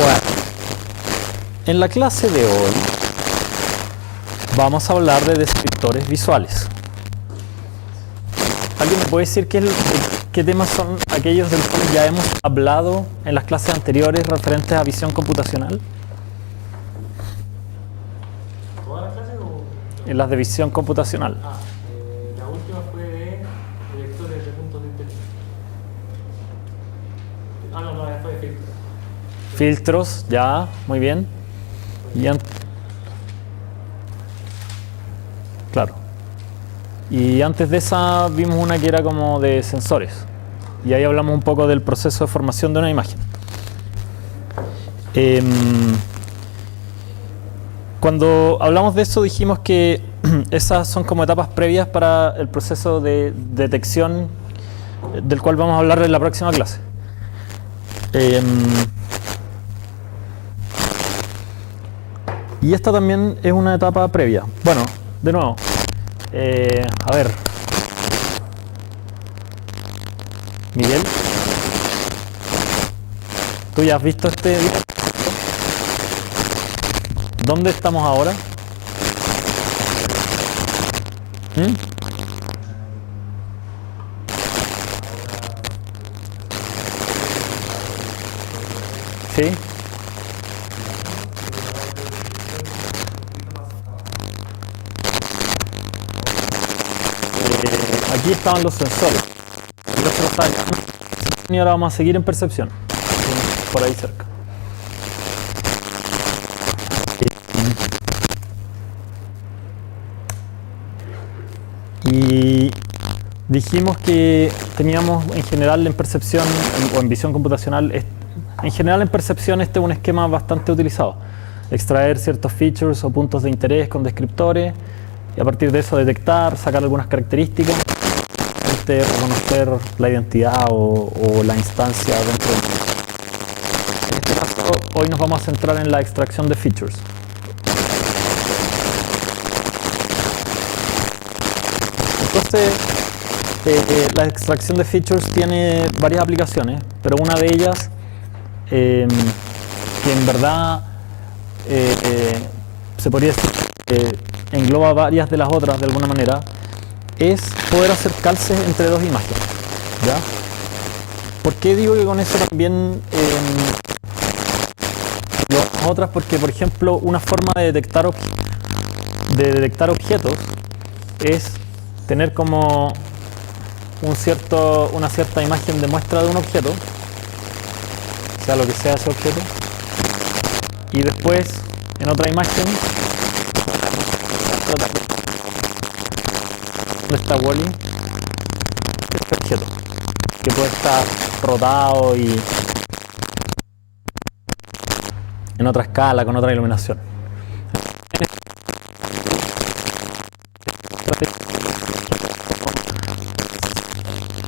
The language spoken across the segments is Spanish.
Bueno, en la clase de hoy vamos a hablar de descriptores visuales. ¿Alguien me puede decir qué temas son aquellos de los cuales ya hemos hablado en las clases anteriores referentes a visión computacional? ¿Todas las clases o...? En las de visión computacional. La última fue de directores de puntos de interés. No, fue de filtros. Filtros, ya, muy bien. Claro. Y antes de esa vimos una que era como de sensores. Y ahí hablamos un poco del proceso de formación de una imagen. Cuando hablamos de eso dijimos que esas son como etapas previas para el proceso de detección del cual vamos a hablar en la próxima clase. Y esta también es una etapa previa. Bueno, de nuevo, a ver. Miguel, ¿tú ya has visto este video? ¿Dónde estamos ahora? ¿Sí? Aquí estaban los sensores. Y ahora vamos a seguir en percepción. Por ahí cerca. Y dijimos que teníamos en general en percepción o en visión computacional, en general en percepción este es un esquema bastante utilizado. Extraer ciertos features o puntos de interés con descriptores y a partir de eso detectar, sacar algunas características, reconocer la identidad o la instancia dentro de... En este caso, hoy nos vamos a centrar en la extracción de features. Entonces, la extracción de features tiene varias aplicaciones, pero una de ellas, que en verdad se podría decir que engloba varias de las otras de alguna manera, es poder hacer calces entre dos imágenes. ¿Ya? ¿Por qué digo que con eso también las otras? Porque, por ejemplo, una forma de detectar objetos es tener como una cierta imagen de muestra de un objeto, sea lo que sea ese objeto, y después en otra imagen ¿dónde está Wally? Este objeto que puede estar rodado y en otra escala, con otra iluminación.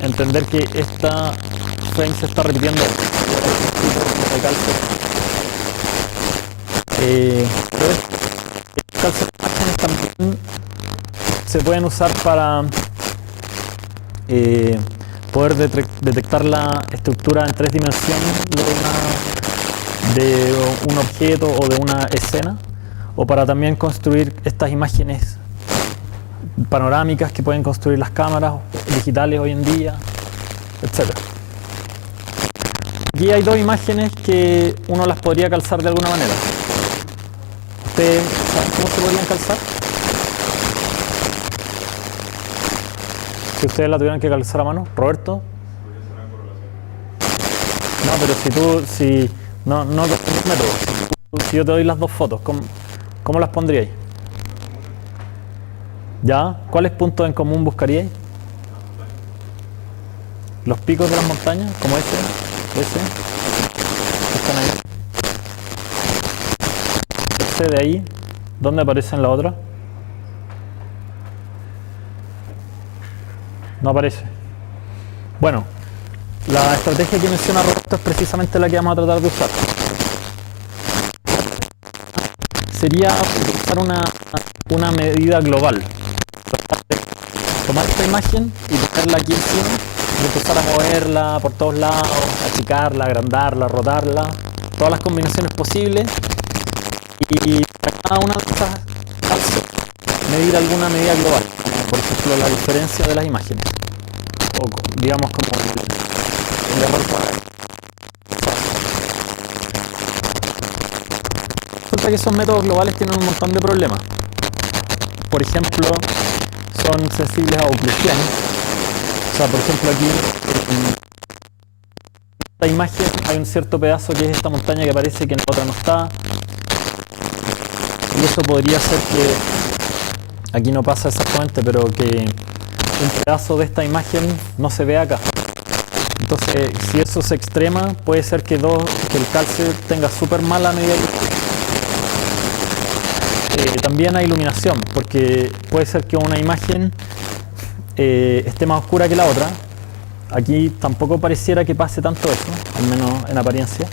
Entender que esta frame se está repitiendo. Estas imágenes también se pueden usar para poder detectar la estructura en 3 dimensiones de un objeto o de una escena, o para también construir estas imágenes panorámicas que pueden construir las cámaras digitales hoy en día, etc. Aquí hay dos imágenes que uno las podría calzar de alguna manera. ¿Ustedes saben cómo se podrían calzar? Si ustedes la tuvieran que calzar a mano, Roberto. No, pero si no método. Si yo te doy las dos fotos, ¿cómo las pondríais? ¿Ya? ¿Cuáles puntos en común buscaríais? Los picos de las montañas, como ese. Están ahí. Ese de ahí, ¿dónde aparece en la otra? No aparece. Bueno, la estrategia que menciona Roberto es precisamente la que vamos a tratar de usar. Sería utilizar una medida global. Tomar esta imagen y ponerla aquí encima y empezar a moverla por todos lados, achicarla, agrandarla, rotarla, todas las combinaciones posibles y para cada una de estas calces medir alguna medida global, por ejemplo la diferencia de las imágenes, o digamos como el error cuadrado. Resulta que esos métodos globales tienen un montón de problemas. Por ejemplo, son sensibles a oclusión. O sea, por ejemplo aquí en esta imagen hay un cierto pedazo que es esta montaña que parece que en la otra no está. Y eso podría ser que, aquí no pasa exactamente, pero que un pedazo de esta imagen no se ve acá. Entonces, si eso se extrema, puede ser que el calce tenga súper mala medida. También hay iluminación, porque puede ser que una imagen esté más oscura que la otra. Aquí tampoco pareciera que pase tanto eso, al menos en apariencia.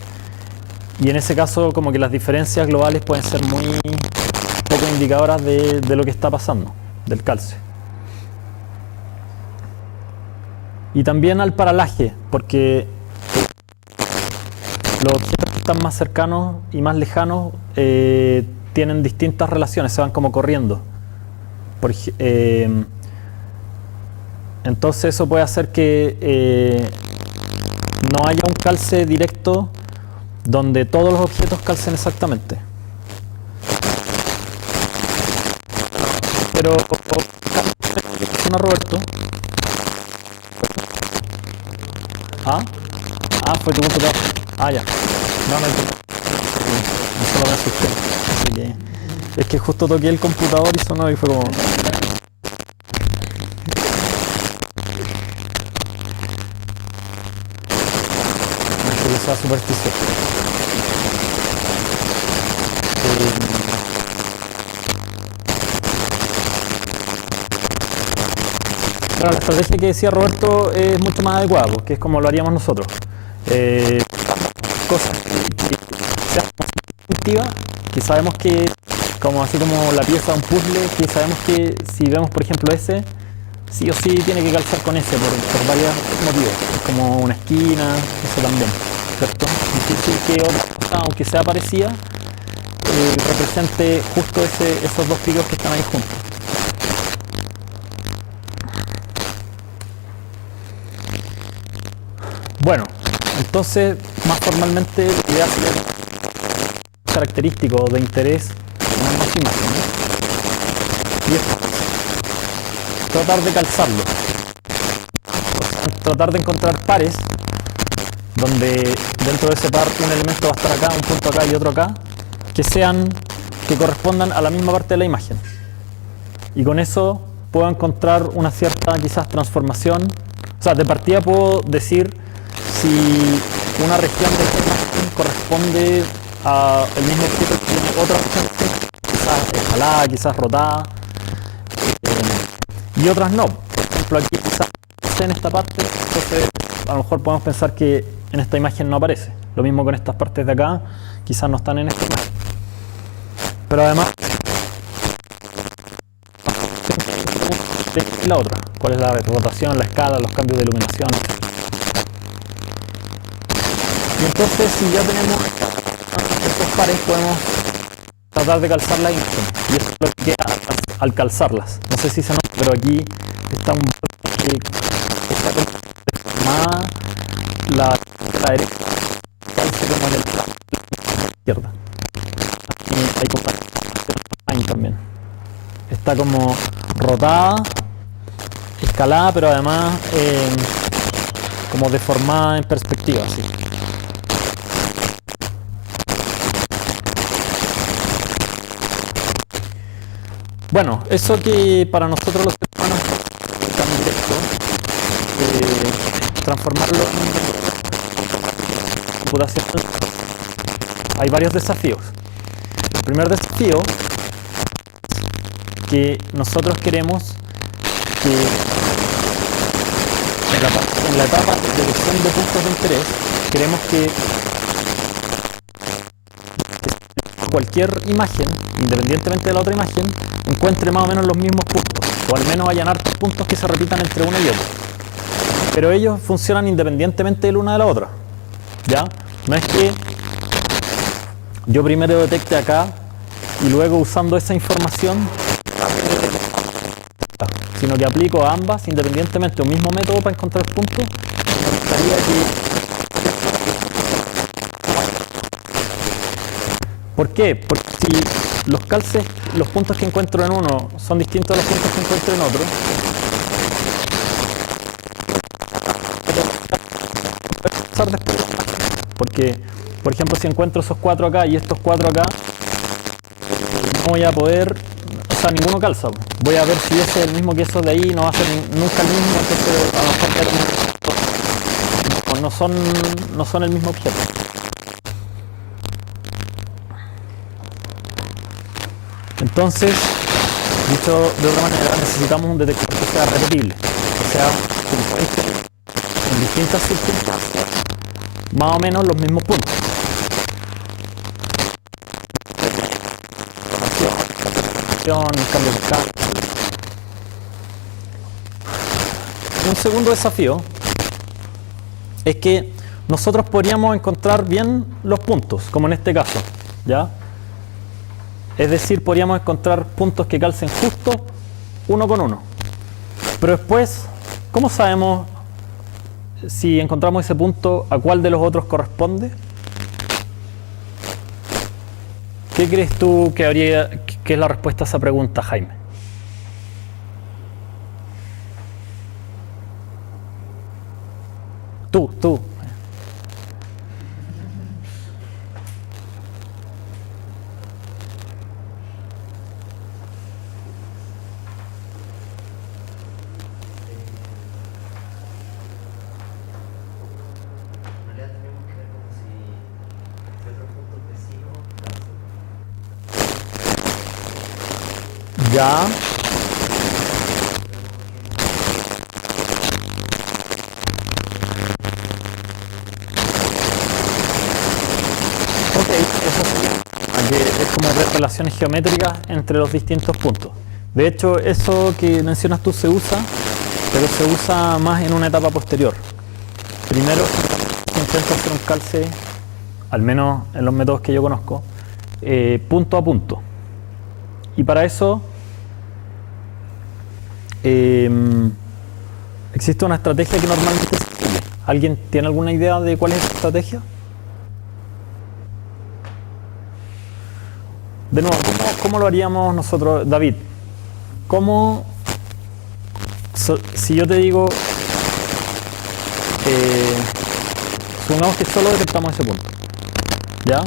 Y en ese caso, como que las diferencias globales pueden ser muy poco indicadoras de lo que está pasando, del calce. Y también al paralaje, porque los objetos que están más cercanos y más lejanos tienen distintas relaciones, se van como corriendo. Entonces eso puede hacer que no haya un calce directo donde todos los objetos calcen exactamente. Pero Roberto. Fue tu computador. Ya. No, solo me asusté. Así que es que justo toqué el computador y sonó y fue como. Esa superstición. Claro, la estrategia que decía Roberto es mucho más adecuada, porque es como lo haríamos nosotros. Cosas que sean instintivas, que sabemos que, como así como la pieza de un puzzle, que sabemos que si vemos por ejemplo ese, sí o sí tiene que calzar con ese por varios motivos. Es como una esquina, eso también, ¿cierto? Difícil que otra cosa, aunque sea parecida, represente justo esos dos picos que están ahí juntos. Bueno, entonces, más formalmente, la idea sería característico de interés en ambas imágenes y es tratar de calzarlo, o sea, tratar de encontrar pares donde dentro de ese par un elemento va a estar acá, un punto acá y otro acá, que correspondan a la misma parte de la imagen, y con eso puedo encontrar una cierta quizás transformación. O sea, de partida puedo decir si una región de esta imagen corresponde al mismo objeto que tiene otra región, quizás escalada, quizás rotada, y otras no. Por ejemplo, aquí quizás en esta parte, entonces a lo mejor podemos pensar que en esta imagen no aparece. Lo mismo con estas partes de acá, quizás no están en esta imagen. Pero además, de la otra, cuál es la rotación, la escala, los cambios de iluminación. Y entonces, si ya tenemos estos pares, podemos tratar de calzar la imagen. Y eso es lo que queda al calzarlas. No sé si se nota, pero aquí está un que está deformada la derecha, calza como en la izquierda. Aquí hay como también. Está como rotada, escalada, pero además como deformada en perspectiva, así. Bueno, eso que para nosotros los seres humanos es tan directo, transformarlo en computación, hay varios desafíos. El primer desafío es que nosotros queremos que en la etapa de detección de puntos de interés, queremos que cualquier imagen, independientemente de la otra imagen, encuentre más o menos los mismos puntos, o al menos hayan hartos puntos que se repitan entre una y otra. Pero ellos funcionan independientemente de la una de la otra, ¿ya? No es que yo primero detecte acá y luego usando esa información, sino que aplico a ambas independientemente un mismo método para encontrar puntos. Me gustaría que... ¿Por qué? Porque si los calces, los puntos que encuentro en uno son distintos a los puntos que encuentro en otro, porque, por ejemplo, si encuentro esos 4 acá y estos 4 acá, no voy a poder, o sea, ninguno calza. Voy a ver si ese es el mismo que esos de ahí, no va a ser nunca el mismo, entonces a lo mejor no son el mismo objeto. Entonces, dicho de otra manera, necesitamos un detector que sea repetible, que sea en distintas circunstancias, más o menos los mismos puntos. Cambio de carga. Un segundo desafío es que nosotros podríamos encontrar bien los puntos, como en este caso, ¿ya? Es decir, podríamos encontrar puntos que calcen justo uno con uno. Pero después, ¿cómo sabemos si encontramos ese punto a cuál de los otros corresponde? ¿Qué crees tú que es la respuesta a esa pregunta, Jaime? Tú. Ya. Ok, eso es como ver relaciones geométricas entre los distintos puntos. De hecho, eso que mencionas tú se usa, pero se usa más en una etapa posterior. Primero se intenta hacer un calce, al menos en los métodos que yo conozco, punto a punto. Y para eso existe una estrategia que normalmente se sigue. ¿Alguien tiene alguna idea de cuál es esa estrategia? De nuevo, ¿cómo lo haríamos nosotros, David? Si yo te digo, supongamos que solo detectamos ese punto, ¿ya?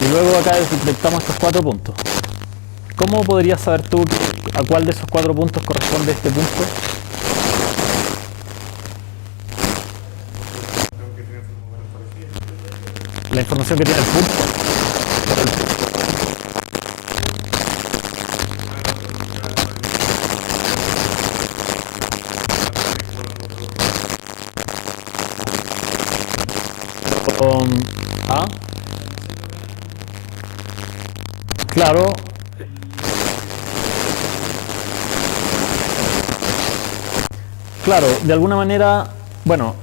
Y luego acá detectamos estos 4 puntos. ¿Cómo podrías saber tú a cuál de esos 4 puntos corresponde este punto? La información que tiene el punto. Claro. Claro, de alguna manera, bueno,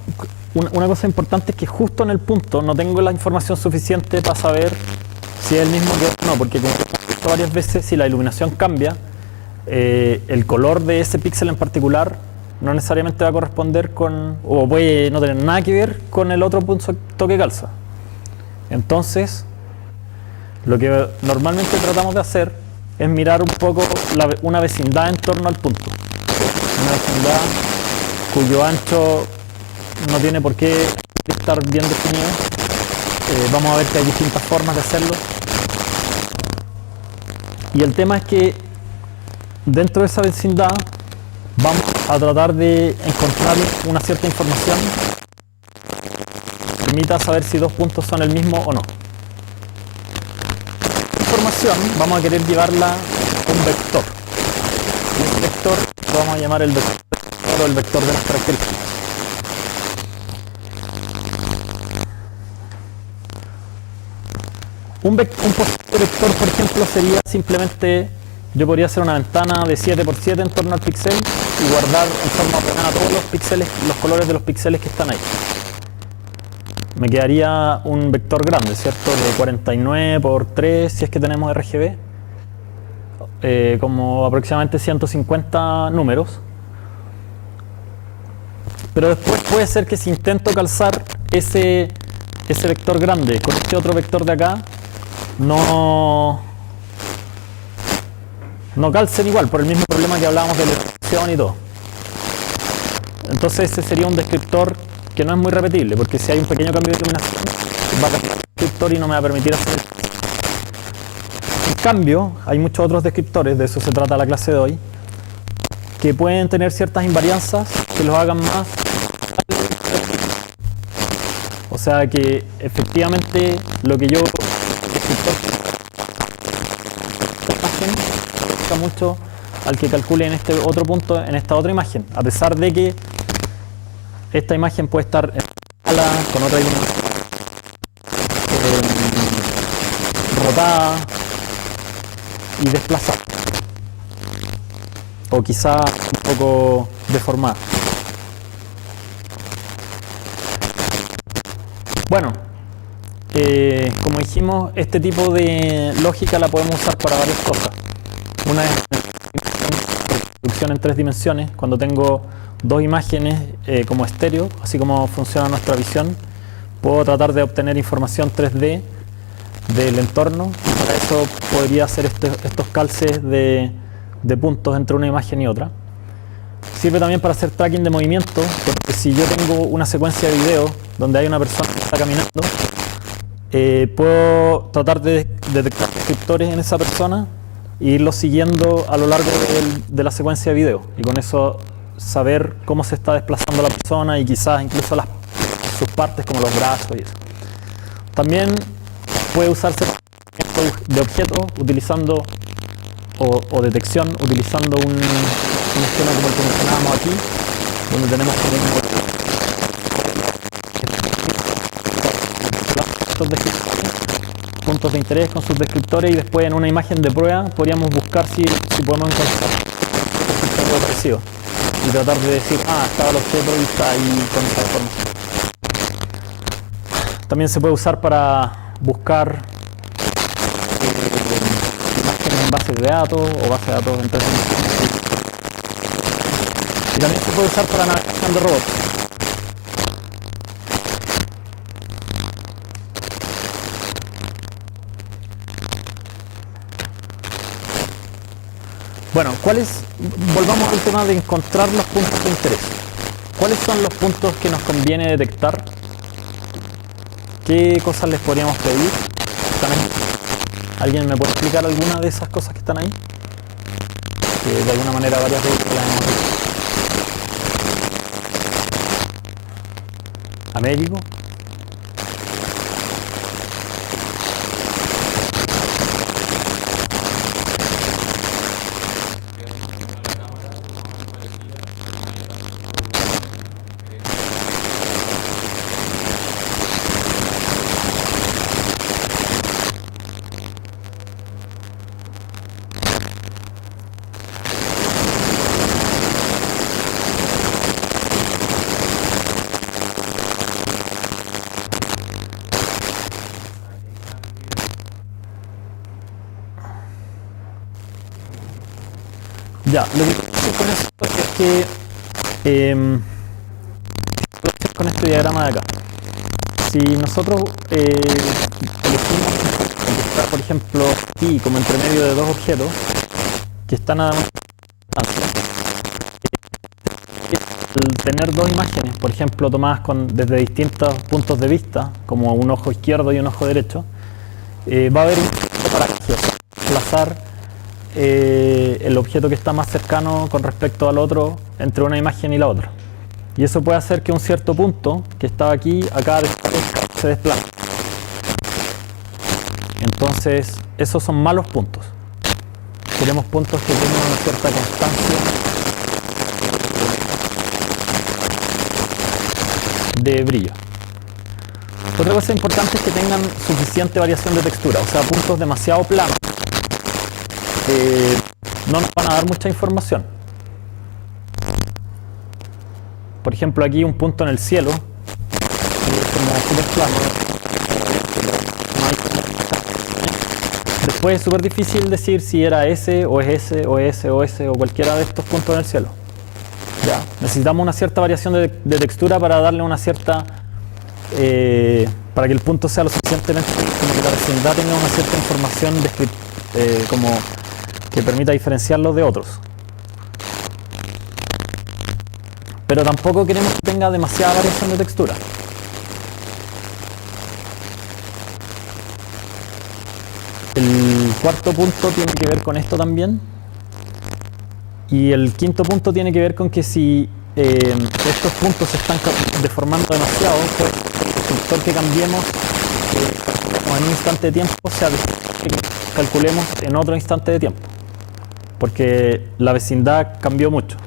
una cosa importante es que justo en el punto no tengo la información suficiente para saber si es el mismo que no, porque como he visto varias veces, si la iluminación cambia, el color de ese píxel en particular no necesariamente va a corresponder con, o puede no tener nada que ver con el otro punto que calza. Entonces, lo que normalmente tratamos de hacer es mirar un poco una vecindad en torno al punto. Una vecindad cuyo ancho no tiene por qué estar bien definido. Vamos a ver que hay distintas formas de hacerlo. Y el tema es que dentro de esa vecindad vamos a tratar de encontrar una cierta información que permita saber si 2 puntos son el mismo o no. Información vamos a querer llevarla a un vector. Y ese vector lo vamos a llamar el vector o el vector de las características. Un posible vector, por ejemplo, sería simplemente, yo podría hacer una ventana de 7×7 en torno al píxel y guardar en forma ordenada todos los píxeles, los colores de los píxeles que están ahí. me quedaría un vector grande, ¿cierto? De 49 por 3, si es que tenemos RGB, como aproximadamente 150 números. Pero después puede ser que si intento calzar ese vector grande con este otro vector de acá, no calcen igual, por el mismo problema que hablábamos de la elección y todo. Entonces ese sería un descriptor que no es muy repetible, porque si hay un pequeño cambio de iluminación, va a cambiar el descriptor y no me va a permitir hacer. En cambio, hay muchos otros descriptores, de eso se trata la clase de hoy, que pueden tener ciertas invarianzas que los hagan más. O sea que efectivamente lo que yo afecta mucho al que calcule en este otro punto, en esta otra imagen, a pesar de que esta imagen puede estar en escala, con otra iluminación, rotada y desplazada, o quizá un poco deformada. Bueno, como dijimos, este tipo de lógica la podemos usar para varias cosas. Una es reproducción en 3 dimensiones, cuando tengo 2 imágenes como estéreo, así como funciona nuestra visión, puedo tratar de obtener información 3D del entorno. Para eso podría hacer estos calces de puntos entre una imagen y otra. Sirve también para hacer tracking de movimiento, porque si yo tengo una secuencia de video donde hay una persona que está caminando, puedo tratar de detectar descriptores en esa persona e irlos siguiendo a lo largo de la secuencia de video, y con eso saber cómo se está desplazando la persona y quizás incluso sus partes como los brazos y eso. También puede usarse de objetos utilizando o detección utilizando un esquema como el que mencionábamos aquí, donde tenemos puntos de interés con sus descriptores, y después en una imagen de prueba podríamos buscar si podemos encontrar algo parecido y tratar de decir, estaba el objeto y está ahí con esa información. También se puede usar para buscar imágenes en bases de datos o bases de datos en 3 dimensiones. Y también se puede usar para navegación de robots. Bueno, volvamos al tema de encontrar los puntos de interés. ¿Cuáles son los puntos que nos conviene detectar? ¿Qué cosas les podríamos pedir? ¿Están ahí? ¿Alguien me puede explicar alguna de esas cosas que están ahí? Que de alguna manera varias veces las hemos visto. ¿Américo? Ya, lo que quiero decir con esto es que con este diagrama de acá, si nosotros elegimos estar, por ejemplo, aquí como entre medio de 2 objetos que están a una distancia, al tener 2 imágenes, por ejemplo, tomadas desde distintos puntos de vista, como un ojo izquierdo y un ojo derecho, va a haber un para desplazar el objeto que está más cercano con respecto al otro entre una imagen y la otra. Y eso puede hacer que un cierto punto que estaba aquí, acá se desplace. Entonces, esos son malos puntos. Queremos puntos que tengan una cierta constancia de brillo. Otra cosa importante es que tengan suficiente variación de textura, o sea, puntos demasiado planos no nos van a dar mucha información. Por ejemplo, aquí un punto en el cielo como súper plano. Después es súper difícil decir si era ese o es ese o ese o ese o cualquiera de estos puntos en el cielo. ¿Ya? Necesitamos una cierta variación de textura para darle una cierta... para que el punto sea lo suficientemente como que la vecindad tenga una cierta información como que permita diferenciarlo de otros. Pero tampoco queremos que tenga demasiada variación de textura. El cuarto punto tiene que ver con esto también. Y el quinto punto tiene que ver con que si estos puntos se están deformando demasiado, pues el constructor que cambiemos en un instante de tiempo sea que calculemos en otro instante de tiempo. Porque la vecindad cambió mucho.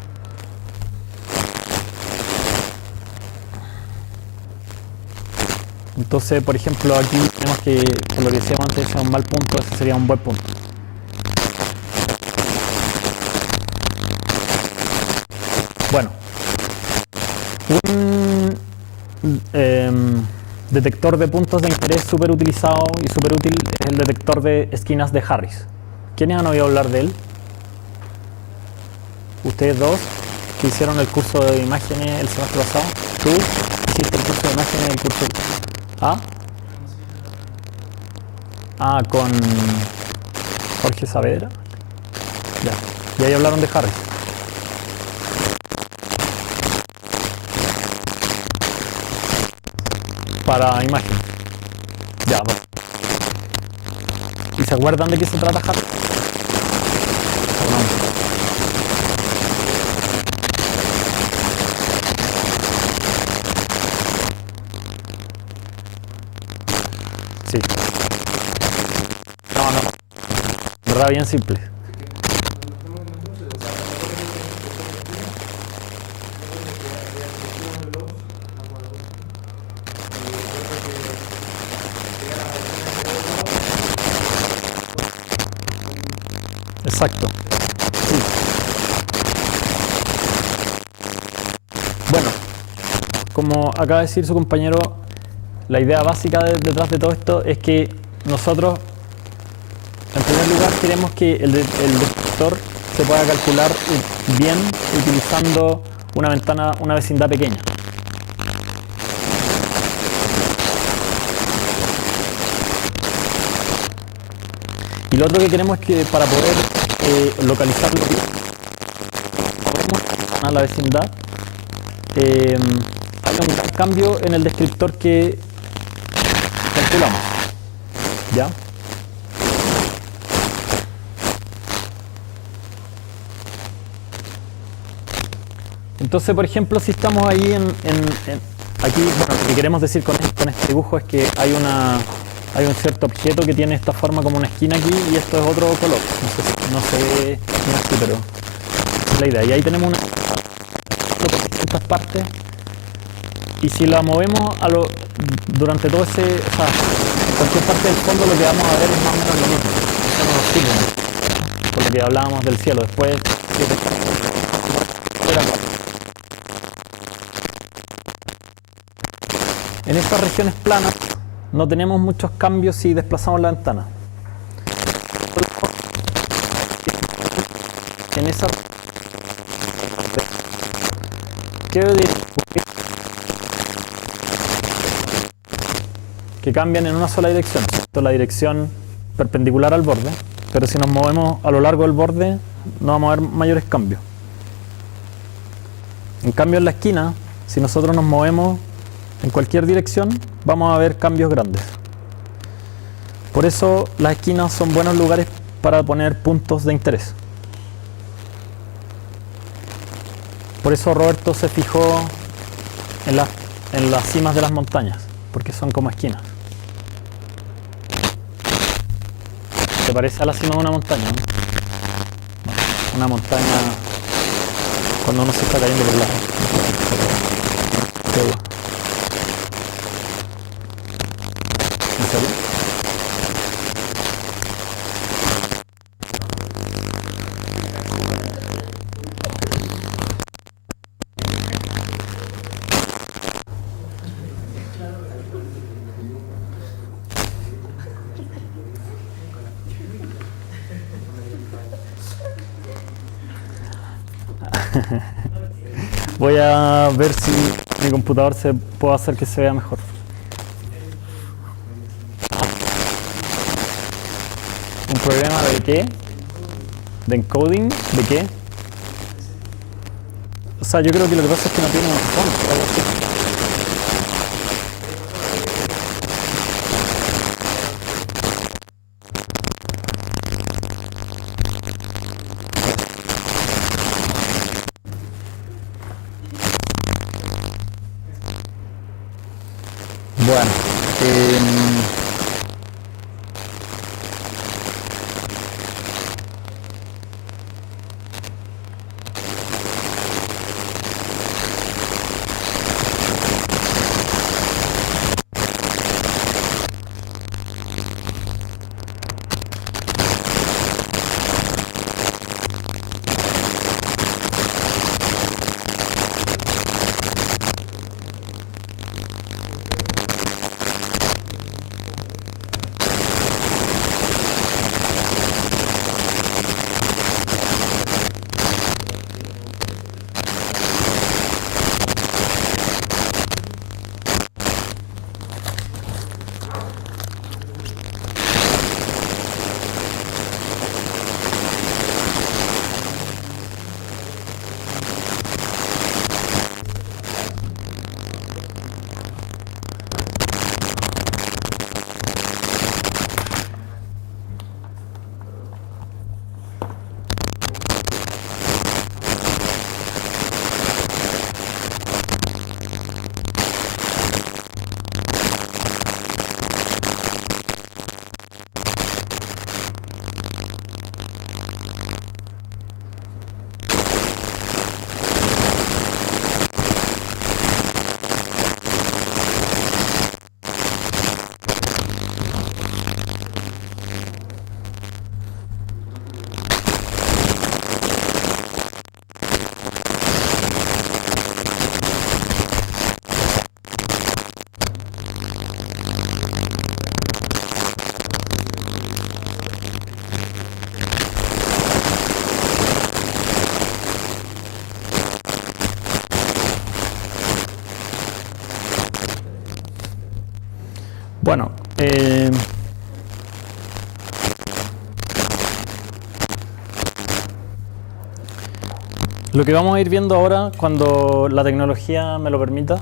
Entonces, por ejemplo, aquí tenemos que lo que decíamos antes sea un mal punto, ese sería un buen punto. Bueno, un detector de puntos de interés súper utilizado y súper útil es el detector de esquinas de Harris. ¿Quiénes han oído hablar de él? Ustedes dos que hicieron el curso de imágenes el semestre pasado. ¿Tú hiciste el curso de imágenes el curso? Con Jorge Saavedra. Ya. Y ahí hablaron de Harris. Para imagen. Ya, bueno. ¿Y se acuerdan de qué se trata Harris? Sí. No. En verdad bien simple. Exacto. Sí. Bueno, como acaba de decir su compañero, la idea básica detrás de todo esto es que nosotros, en primer lugar, queremos que el detector se pueda calcular bien utilizando una vecindad pequeña. Y lo otro que queremos es que para poder localizarlo a la vecindad, hay un gran cambio en el descriptor que calculamos. ¿Ya? Entonces, por ejemplo, si estamos ahí aquí, bueno, lo que queremos decir con este dibujo es que hay un cierto objeto que tiene esta forma como una esquina aquí y esto es otro color. No sé aquí, pero es la idea. Y ahí tenemos estas partes y si la movemos durante todo ese, o sea, en cualquier parte del fondo lo que vamos a ver es más o menos lo mismo. Eso no nos sirve, por lo que hablábamos del cielo. Después, en estas regiones planas no tenemos muchos cambios si desplazamos la ventana. En esa que cambian en una sola dirección, la dirección perpendicular al borde, pero si nos movemos a lo largo del borde no vamos a ver mayores cambios. En cambio en la esquina, si nosotros nos movemos en cualquier dirección, vamos a ver cambios grandes. Por eso las esquinas son buenos lugares para poner puntos de interés. Por eso Roberto se fijó en las cimas de las montañas, porque son como esquinas. ¿Te parece a la cima de una montaña? ¿No? Una montaña cuando uno se está cayendo por el lado. ¿En serio? Voy a ver si mi computador se puede hacer que se vea mejor. ¿Un problema de qué? ¿De encoding? ¿De qué? O sea, yo creo que lo que pasa es que no tiene un font o algo así. Bueno, bueno, lo que vamos a ir viendo ahora, cuando la tecnología me lo permita,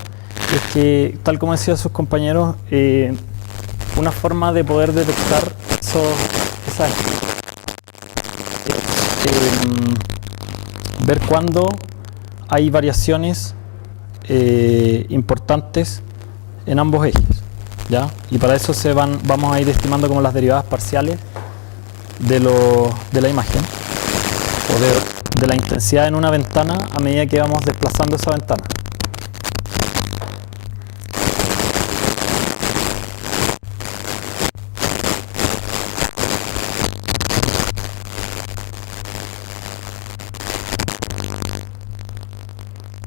es que, tal como decían sus compañeros, una forma de poder detectar esas, ver cuándo hay variaciones importantes en ambos ejes, ¿ya? Y para eso vamos a ir estimando como las derivadas parciales de la imagen o de la intensidad en una ventana a medida que vamos desplazando esa ventana.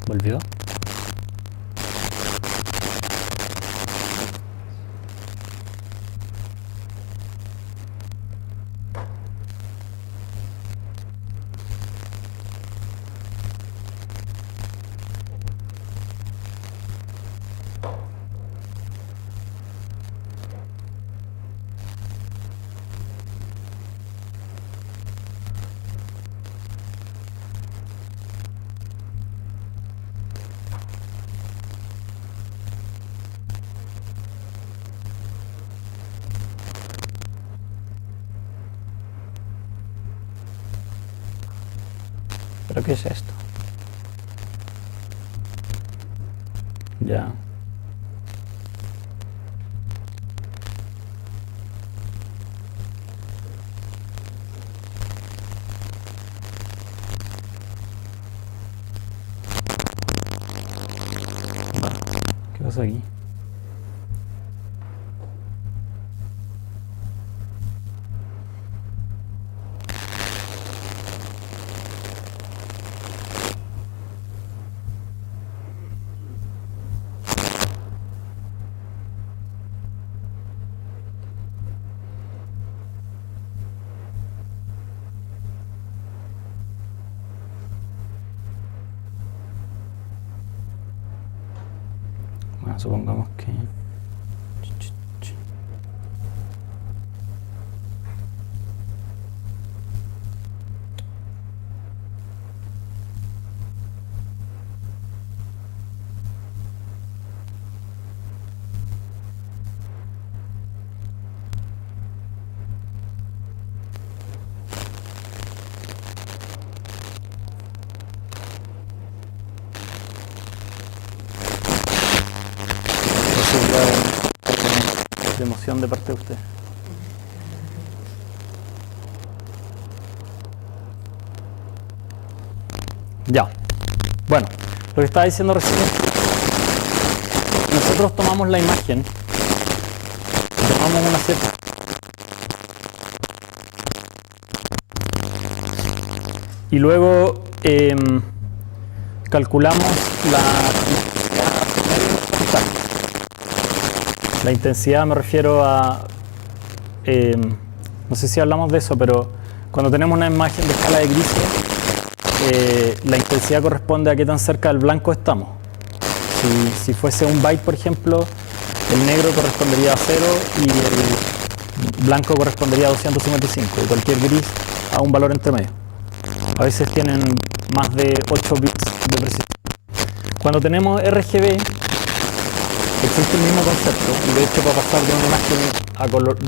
¿Volvió? ¿Pero qué es esto? Ya. Bueno, ¿qué pasa aquí? Bueno, supongamos que... de emoción de parte de usted. Ya. Bueno, lo que estaba diciendo recién es que nosotros tomamos la imagen, tomamos una cierta... y luego calculamos la intensidad, me refiero a... no sé si hablamos de eso, pero cuando tenemos una imagen de escala de grises, la intensidad corresponde a qué tan cerca del blanco estamos. Si fuese un byte, por ejemplo, el negro correspondería a 0 y el blanco correspondería a 255, y cualquier gris a un valor entre medio. A veces tienen más de 8 bits de precisión. Cuando tenemos RGB, existe el mismo concepto, y de hecho para pasar de una imagen de color a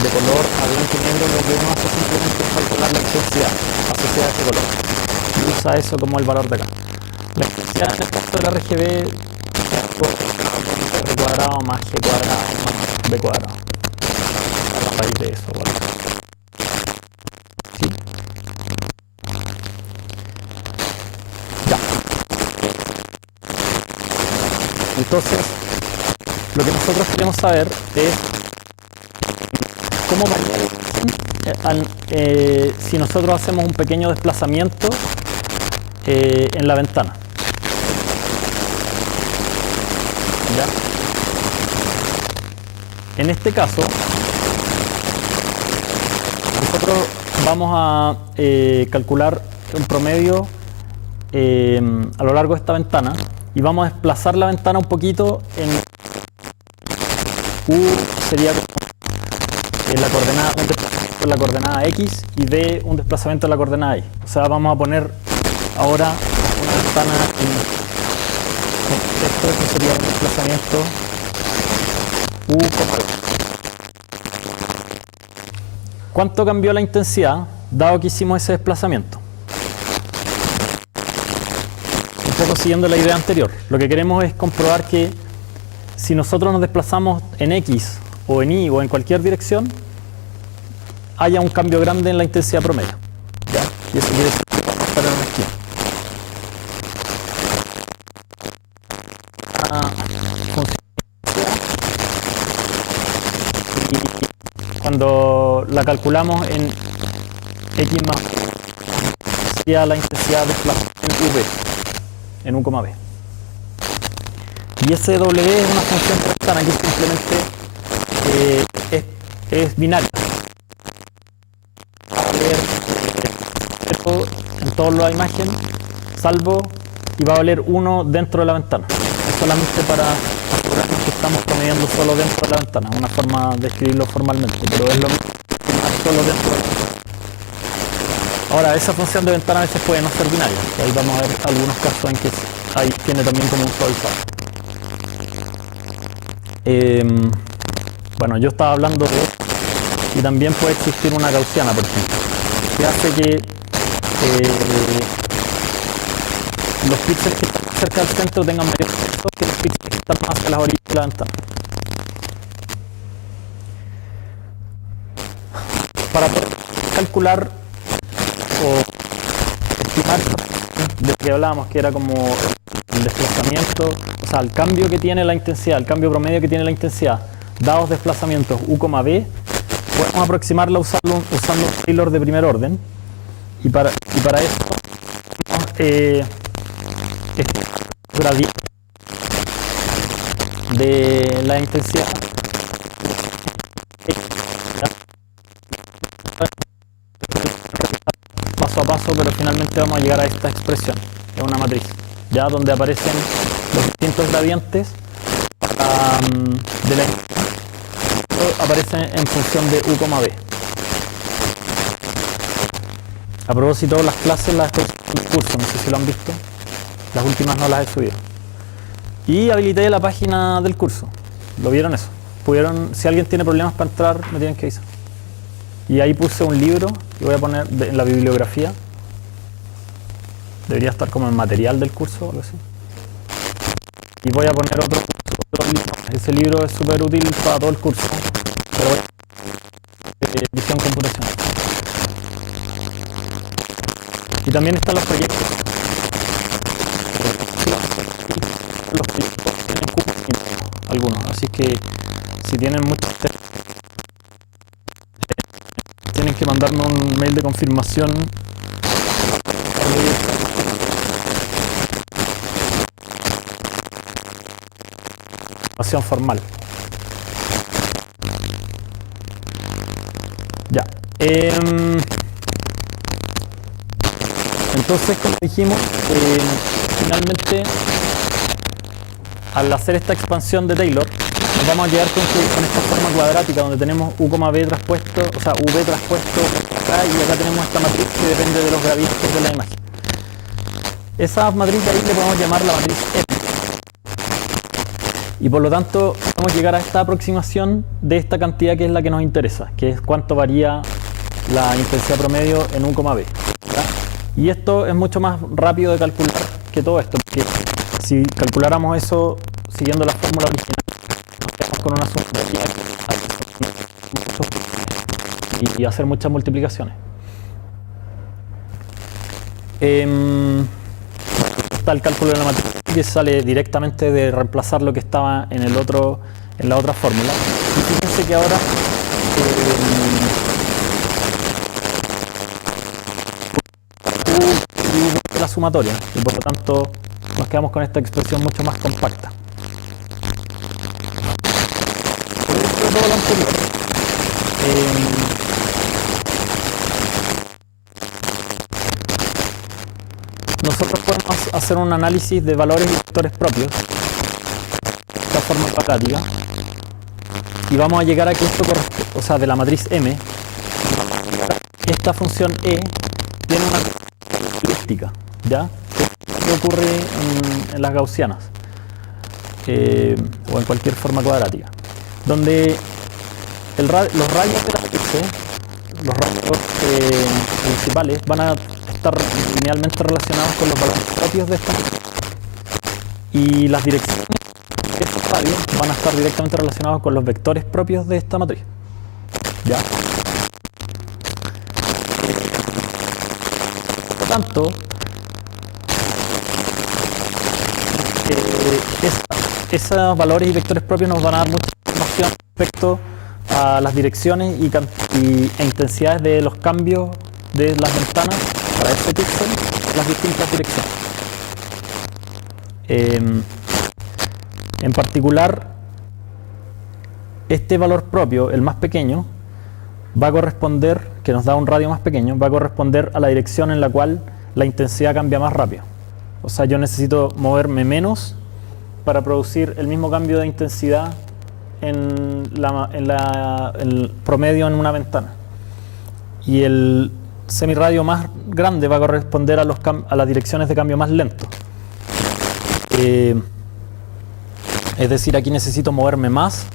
blanco y negro, lo que uno hace simplemente es calcular la intensidad asociada a ese color. Y usa eso como el valor de acá. La intensidad en el caso del RGB es R cuadrado más G cuadrado más B cuadrado. A la raíz de eso, ¿vale? ¿Sí? Ya. Entonces, lo que nosotros queremos saber es cómo varía si nosotros hacemos un pequeño desplazamiento en la ventana. ¿Ya? En este caso, nosotros vamos a calcular un promedio a lo largo de esta ventana y vamos a desplazar la ventana un poquito en U sería la coordenada, un desplazamiento en la coordenada X, y D un desplazamiento en la coordenada Y. O sea, vamos a poner ahora una ventana en esto sería un desplazamiento U, ¿cuánto cambió la intensidad dado que hicimos ese desplazamiento? Un poco siguiendo la idea anterior, lo que queremos es comprobar que si nosotros nos desplazamos en X o en Y o en cualquier dirección, haya un cambio grande en la intensidad promedio. ¿Ya? Y eso quiere decir que vamos a estar en una esquina. Y cuando la calculamos en X más sería la intensidad desplazada en V, en U, B. Y ese W es una función de ventana que simplemente es binaria. Va a valer en toda la imagen, salvo, y va a valer 1 dentro de la ventana. Es solamente para asegurarnos que estamos promediando solo dentro de la ventana. Una forma de escribirlo formalmente, pero es lo mismo que solo dentro de la ventana. Ahora, esa función de ventana a veces puede no ser binaria. Ahí vamos a ver algunos casos en que ahí tiene también como un suavizado. Bueno, yo estaba hablando de esto, y también puede existir una gaussiana, por ejemplo, que hace que los píxeles que están cerca del centro tengan mayor peso que los píxeles que están más a las orillas de la ventana. Para poder calcular o estimar de lo que hablábamos, que era como el desplazamiento, o sea, el cambio que tiene la intensidad, el cambio promedio que tiene la intensidad, dados desplazamientos U, B, podemos aproximarla usando un Taylor de primer orden, y para eso gradiente de la intensidad paso a paso, pero finalmente vamos a llegar a esta expresión, es una matriz, ya donde aparecen los distintos gradientes para de la aparece en función de u, b. A propósito, las clases las estoy subiendo en el curso, no sé si lo han visto. Las últimas no las he subido. Y habilité la página del curso. ¿Lo vieron eso? Si alguien tiene problemas para entrar, me tienen que avisar. Y ahí puse un libro que voy a poner en la bibliografía. Debería estar como en material del curso o algo así. Y voy a poner otro libro. Ese libro es súper útil para todo el curso. Pero visión computacional. Y también están los proyectos. Los proyectos tienen cupos algunos. Así que si tienen muchos tienen que mandarme un mail de confirmación. Confirmación formal. Ya. Entonces, como dijimos, finalmente, al hacer esta expansión de Taylor, nos vamos a quedar con esta forma cuadrática donde tenemos u, b traspuesto, o sea, v traspuesto acá, y acá tenemos esta matriz que depende de los gradientes de la imagen. Esa matriz de ahí le podemos llamar la matriz M. Y por lo tanto, vamos a llegar a esta aproximación de esta cantidad que es la que nos interesa, que es cuánto varía la intensidad promedio en u, b. ¿Verdad? Y esto es mucho más rápido de calcular que todo esto, porque si calculáramos eso siguiendo la fórmula original, nos quedamos con una suma y hacer muchas multiplicaciones. Está el cálculo de la matriz que sale directamente de reemplazar lo que estaba en la otra fórmula. Y fíjense que ahora la sumatoria, y por lo tanto nos quedamos con esta expresión mucho más compacta. Por eso todo lo anterior, nosotros podemos hacer un análisis de valores y vectores propios de esta forma cuadrática y vamos a llegar a que esto corresponde, o sea, de la matriz M, esta función E tiene una elíptica, ¿ya? ¿Qué ocurre en las gaussianas? O en cualquier forma cuadrática, donde los rayos de la elipse, los rayos principales, van a estar linealmente relacionados con los valores propios de esta matriz. Y las direcciones de estos radios van a estar directamente relacionados con los vectores propios de esta matriz. ¿Ya? Por lo tanto, esos valores y vectores propios nos van a dar mucha información respecto a las direcciones e intensidades de los cambios de las ventanas para este píxel en las distintas direcciones. En particular, este valor propio, el más pequeño, va a corresponder, que nos da un radio más pequeño, va a corresponder a la dirección en la cual la intensidad cambia más rápido. O sea, yo necesito moverme menos para producir el mismo cambio de intensidad en el promedio en una ventana. Y el semirradio más grande va a corresponder a las direcciones de cambio más lento. Es decir, aquí necesito moverme más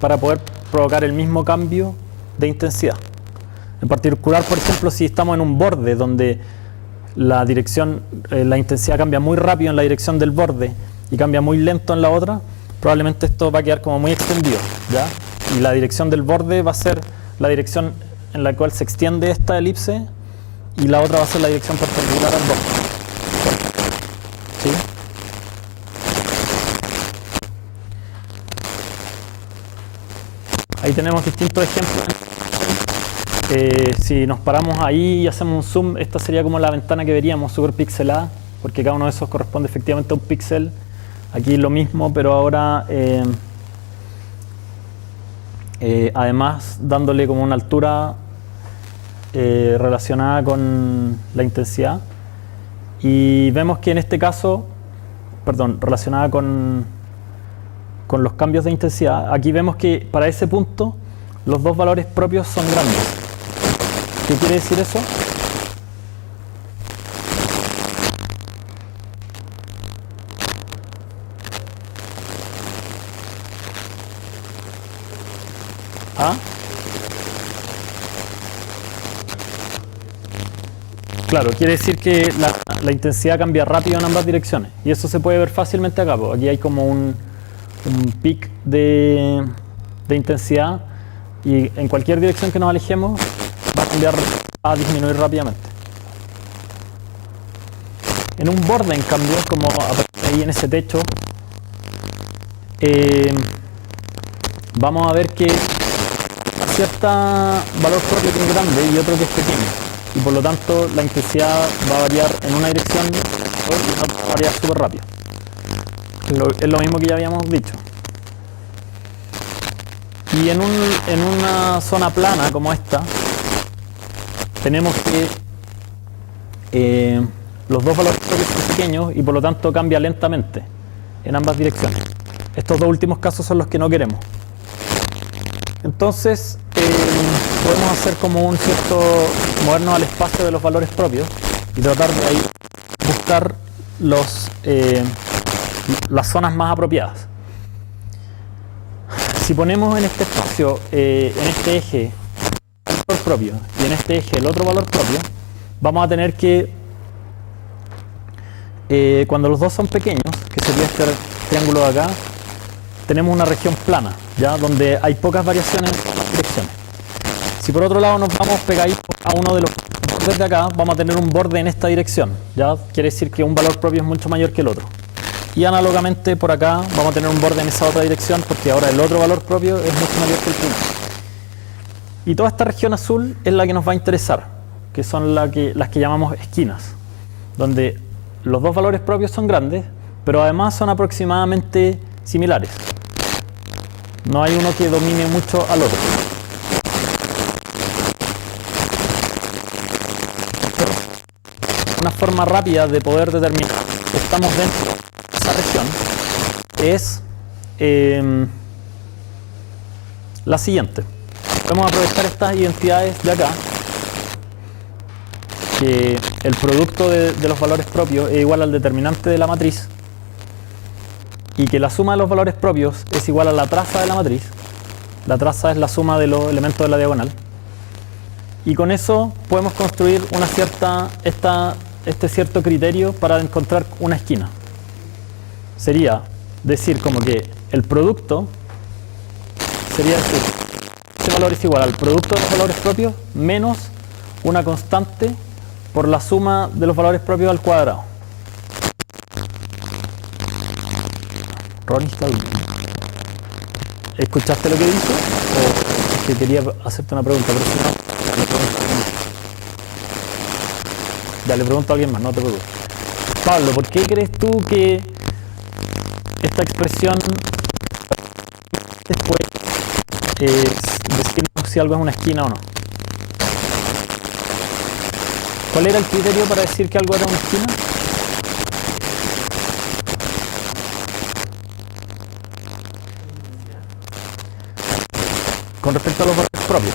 para poder provocar el mismo cambio de intensidad. En particular, por ejemplo, si estamos en un borde donde la intensidad cambia muy rápido en la dirección del borde y cambia muy lento en la otra, probablemente esto va a quedar como muy extendido, ¿ya? Y la dirección del borde va a ser la dirección en la cual se extiende esta elipse y la otra va a ser la dirección perpendicular al borde. ¿Sí? Ahí tenemos distintos ejemplos. Si nos paramos ahí y hacemos un zoom, esta sería como la ventana que veríamos, súper pixelada, porque cada uno de esos corresponde efectivamente a un píxel. Aquí lo mismo, pero ahora además dándole como una altura relacionada con la intensidad. Y vemos que en este caso, relacionada con con los cambios de intensidad, aquí vemos que para ese punto los dos valores propios son grandes. ¿Qué quiere decir eso? ¿Ah? Claro, quiere decir que la intensidad cambia rápido en ambas direcciones. Y eso se puede ver fácilmente acá. Aquí hay como un pic de intensidad y en cualquier dirección que nos alejemos va a disminuir rápidamente. En un borde, en cambio, como aparece ahí en ese techo, vamos a ver que cierto valor propio que es grande y otro que es pequeño. Y por lo tanto la intensidad va a variar en una dirección y va a variar súper rápido. Es lo mismo que ya habíamos dicho. Y en una zona plana como esta, tenemos que los dos valores propios son pequeños y por lo tanto cambia lentamente en ambas direcciones. Estos dos últimos casos son los que no queremos. Entonces, podemos hacer como un cierto, movernos al espacio de los valores propios y tratar de ahí buscar las zonas más apropiadas. Si ponemos en este espacio, en este eje, el valor propio y en este eje el otro valor propio, vamos a tener que, cuando los dos son pequeños, que sería este triángulo de acá, tenemos una región plana, ¿ya? Donde hay pocas variaciones en las direcciones. Si por otro lado nos vamos pegaditos a uno de los bordes de acá, vamos a tener un borde en esta dirección, ¿ya? Quiere decir que un valor propio es mucho mayor que el otro. Y análogamente por acá vamos a tener un borde en esa otra dirección porque ahora el otro valor propio es mucho mayor que el primero. Y toda esta región azul es la que nos va a interesar, que son las que llamamos esquinas, donde los dos valores propios son grandes, pero además son aproximadamente similares. No hay uno que domine mucho al otro. Una forma rápida de poder determinar que estamos dentro de esa región es la siguiente. Podemos aprovechar estas identidades de acá, que el producto de los valores propios es igual al determinante de la matriz y que la suma de los valores propios es igual a la traza de la matriz. La traza es la suma de los elementos de la diagonal. Y con eso podemos construir este cierto criterio para encontrar una esquina. Sería decir como que el producto sería decir, este valor es igual al producto de los valores propios menos una constante por la suma de los valores propios al cuadrado. Ronnie está bien. ¿Escuchaste lo que dijo? O es que quería hacerte una pregunta, pero si no, le pregunto. Ya le pregunto a alguien más, no te preocupes. Pablo, ¿por qué crees tú que esta expresión después decirnos si algo es una esquina o no? ¿Cuál era el criterio para decir que algo era una esquina? Con respecto a los valores propios.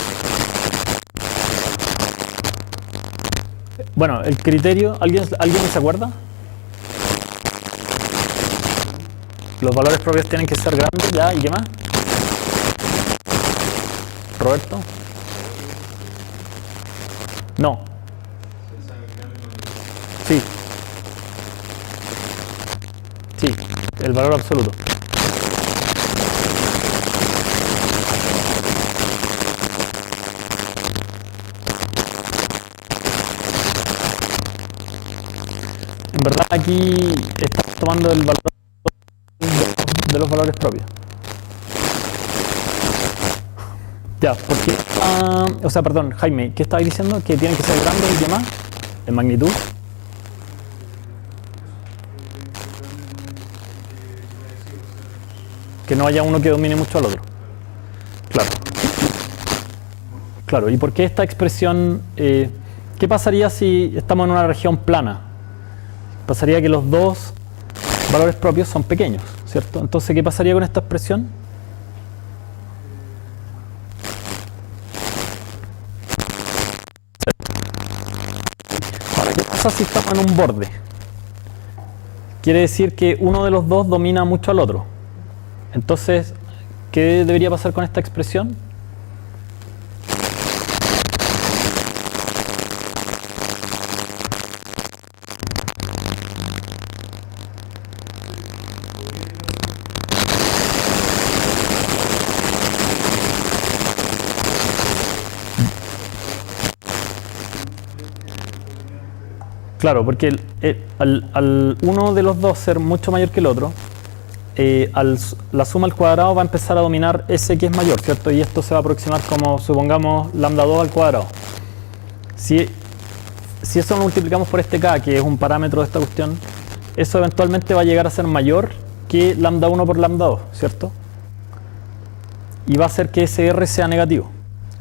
Bueno, el criterio, ¿alguien se acuerda? Los valores propios tienen que ser grandes, ¿ya? ¿Y qué más? ¿Roberto? No. Sí. Sí, el valor absoluto. En verdad aquí estamos tomando el valor de los valores propios. Ya, porque, o sea, perdón, Jaime, ¿qué estabas diciendo? Que tienen que ser grandes y qué más, en magnitud. Que no haya uno que domine mucho al otro. Claro. Claro, ¿y por qué esta expresión? ¿Qué pasaría si estamos en una región plana? Pasaría que los dos valores propios son pequeños, ¿cierto? Entonces, ¿qué pasaría con esta expresión? Ahora, ¿qué pasa si estamos en un borde? Quiere decir que uno de los dos domina mucho al otro. Entonces, ¿qué debería pasar con esta expresión? Claro, porque al uno de los dos ser mucho mayor que el otro, la suma al cuadrado va a empezar a dominar ese que es mayor, ¿cierto? Y esto se va a aproximar como, supongamos, lambda 2 al cuadrado. Si eso lo multiplicamos por este k, que es un parámetro de esta cuestión, eso eventualmente va a llegar a ser mayor que lambda 1 por lambda 2, ¿cierto? Y va a hacer que ese r sea negativo.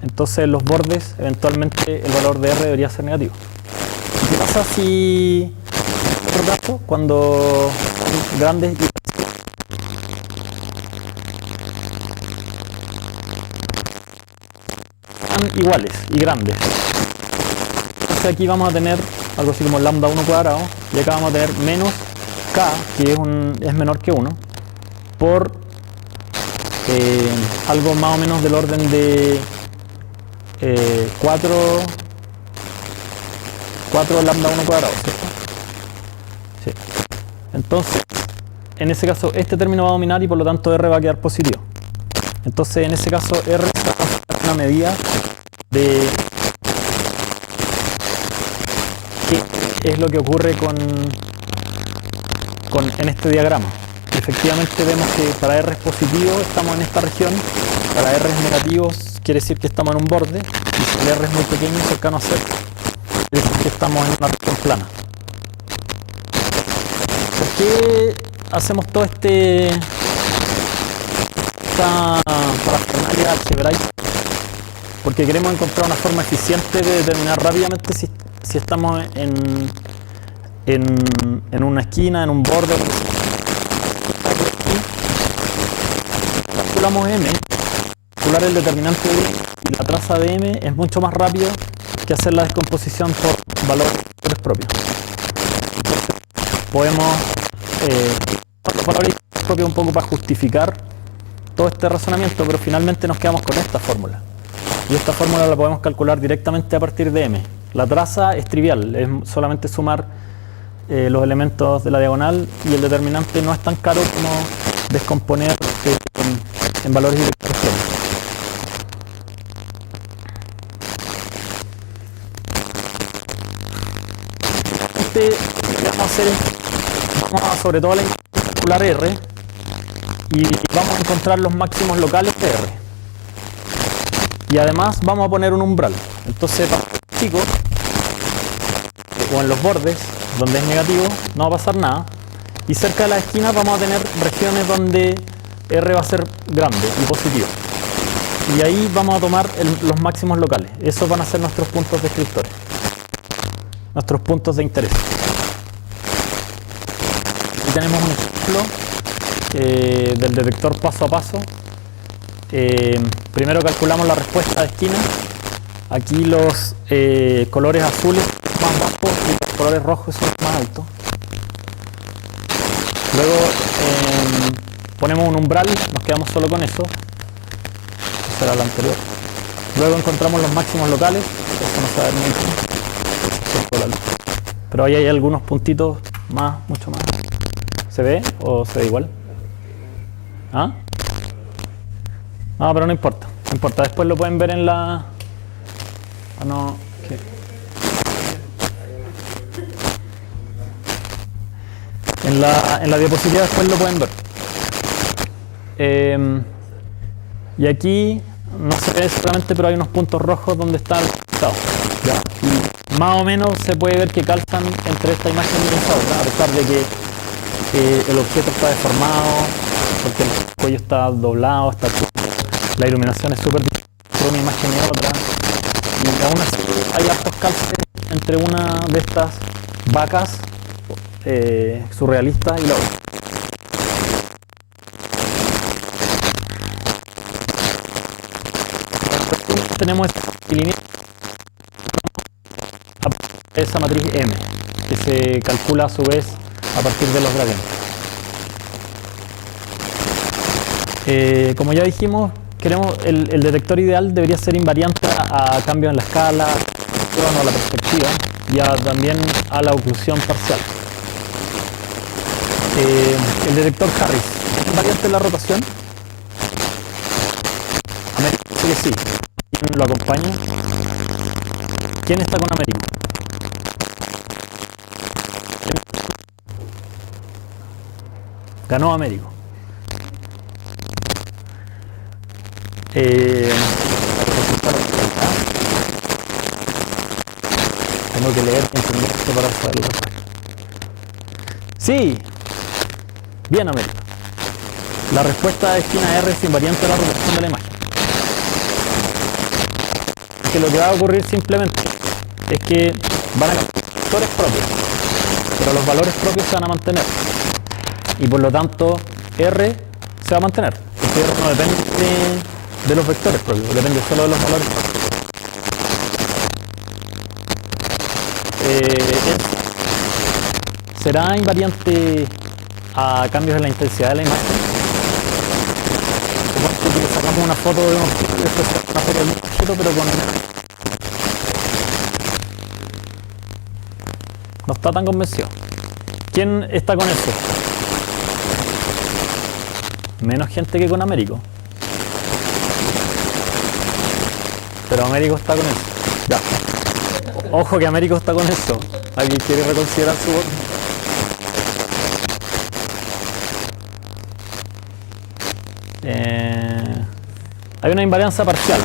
Entonces, en los bordes, eventualmente el valor de r debería ser negativo. ¿Qué pasa si, en otro caso, cuando son grandes y iguales y grandes? Entonces aquí vamos a tener algo así como lambda 1 cuadrado, y acá vamos a tener menos k, que es menor que 1, por algo más o menos del orden de 4 lambda 1 cuadrado, ¿cierto? Sí. Entonces, en ese caso, este término va a dominar y por lo tanto r va a quedar positivo. Entonces, en ese caso, r se va a considerar una medida de qué es lo que ocurre en este diagrama. Efectivamente vemos que para r es positivo estamos en esta región, para r es negativo quiere decir que estamos en un borde, y si el r es muy pequeño, cercano a 0. Es decir, que estamos en una región plana. ¿Por qué hacemos todo esta parafernalia algebraica? Porque queremos encontrar una forma eficiente de determinar rápidamente si estamos en una esquina, en un borde. Calculamos m, calcular el determinante de m y la traza de m es mucho más rápido que hacer la descomposición por valores propios. Entonces, podemos los valores propios un poco para justificar todo este razonamiento, pero finalmente nos quedamos con esta fórmula. Y esta fórmula la podemos calcular directamente a partir de m. La traza es trivial, es solamente sumar los elementos de la diagonal, y el determinante no es tan caro como descomponer en valores y vectores propios. Lo que vamos a hacer es, sobre todo calcular r, y vamos a encontrar los máximos locales de r. Y además vamos a poner un umbral. Entonces, para los chicos, o en los bordes, donde es negativo, no va a pasar nada. Y cerca de la esquina vamos a tener regiones donde r va a ser grande y positivo. Y ahí vamos a tomar los máximos locales. Esos van a ser nuestros puntos descriptores, nuestros puntos de interés. Aquí tenemos un ejemplo del detector paso a paso. Primero calculamos la respuesta de esquina. Aquí los colores azules son más bajos y los colores rojos son más altos. Luego ponemos un umbral, nos quedamos solo con eso. Esa era la anterior. Luego encontramos los máximos locales. Esto no se va a ver mucho. Pero ahí hay algunos puntitos más, mucho más. ¿Se ve o se ve igual? ¿Ah? No, pero no importa. No importa. Después lo pueden ver en la... Ah, no. ¿Qué? En la diapositiva después lo pueden ver. Y aquí no se ve solamente, pero hay unos puntos rojos donde está el resultado. ¿Ya? Y más o menos se puede ver que calzan entre esta imagen y esta otra, a pesar de que el objeto está deformado, porque el cuello está doblado, está chueco, la iluminación es súper diferente entre una imagen y otra, y aún así hay hartos calces entre una de estas vacas surrealistas y la otra. tenemos esa matriz M, que se calcula a su vez a partir de los gradientes. Como ya dijimos, el detector ideal debería ser invariante a cambios en la escala, o a la perspectiva, y también a la oclusión parcial. El detector Harris, ¿es invariante en la rotación? Américo dice que sí. ¿Quién lo acompaña? ¿Quién está con Américo? Ganó Américo. Tengo que leer y entender esto para saber la respuesta. Sí. Bien, Américo. La respuesta de esquina R es invariante a la rotación de la imagen. Que lo que va a ocurrir simplemente es que van a cambiar vectores propios, pero los valores propios se van a mantener. Y por lo tanto, R se va a mantener. Porque R no depende de los vectores propios, depende solo de los valores propios. ¿Será invariante a cambios en la intensidad de la imagen? Supongo que sacamos una foto de un objeto, después una foto del mismo objeto, pero con... No está tan convencido. ¿Quién está con eso? Menos gente que con Américo. Pero Américo está con eso. Ya. Ojo que Américo está con eso. ¿Alguien quiere reconsiderar su voto? Hay una invariancia parcial.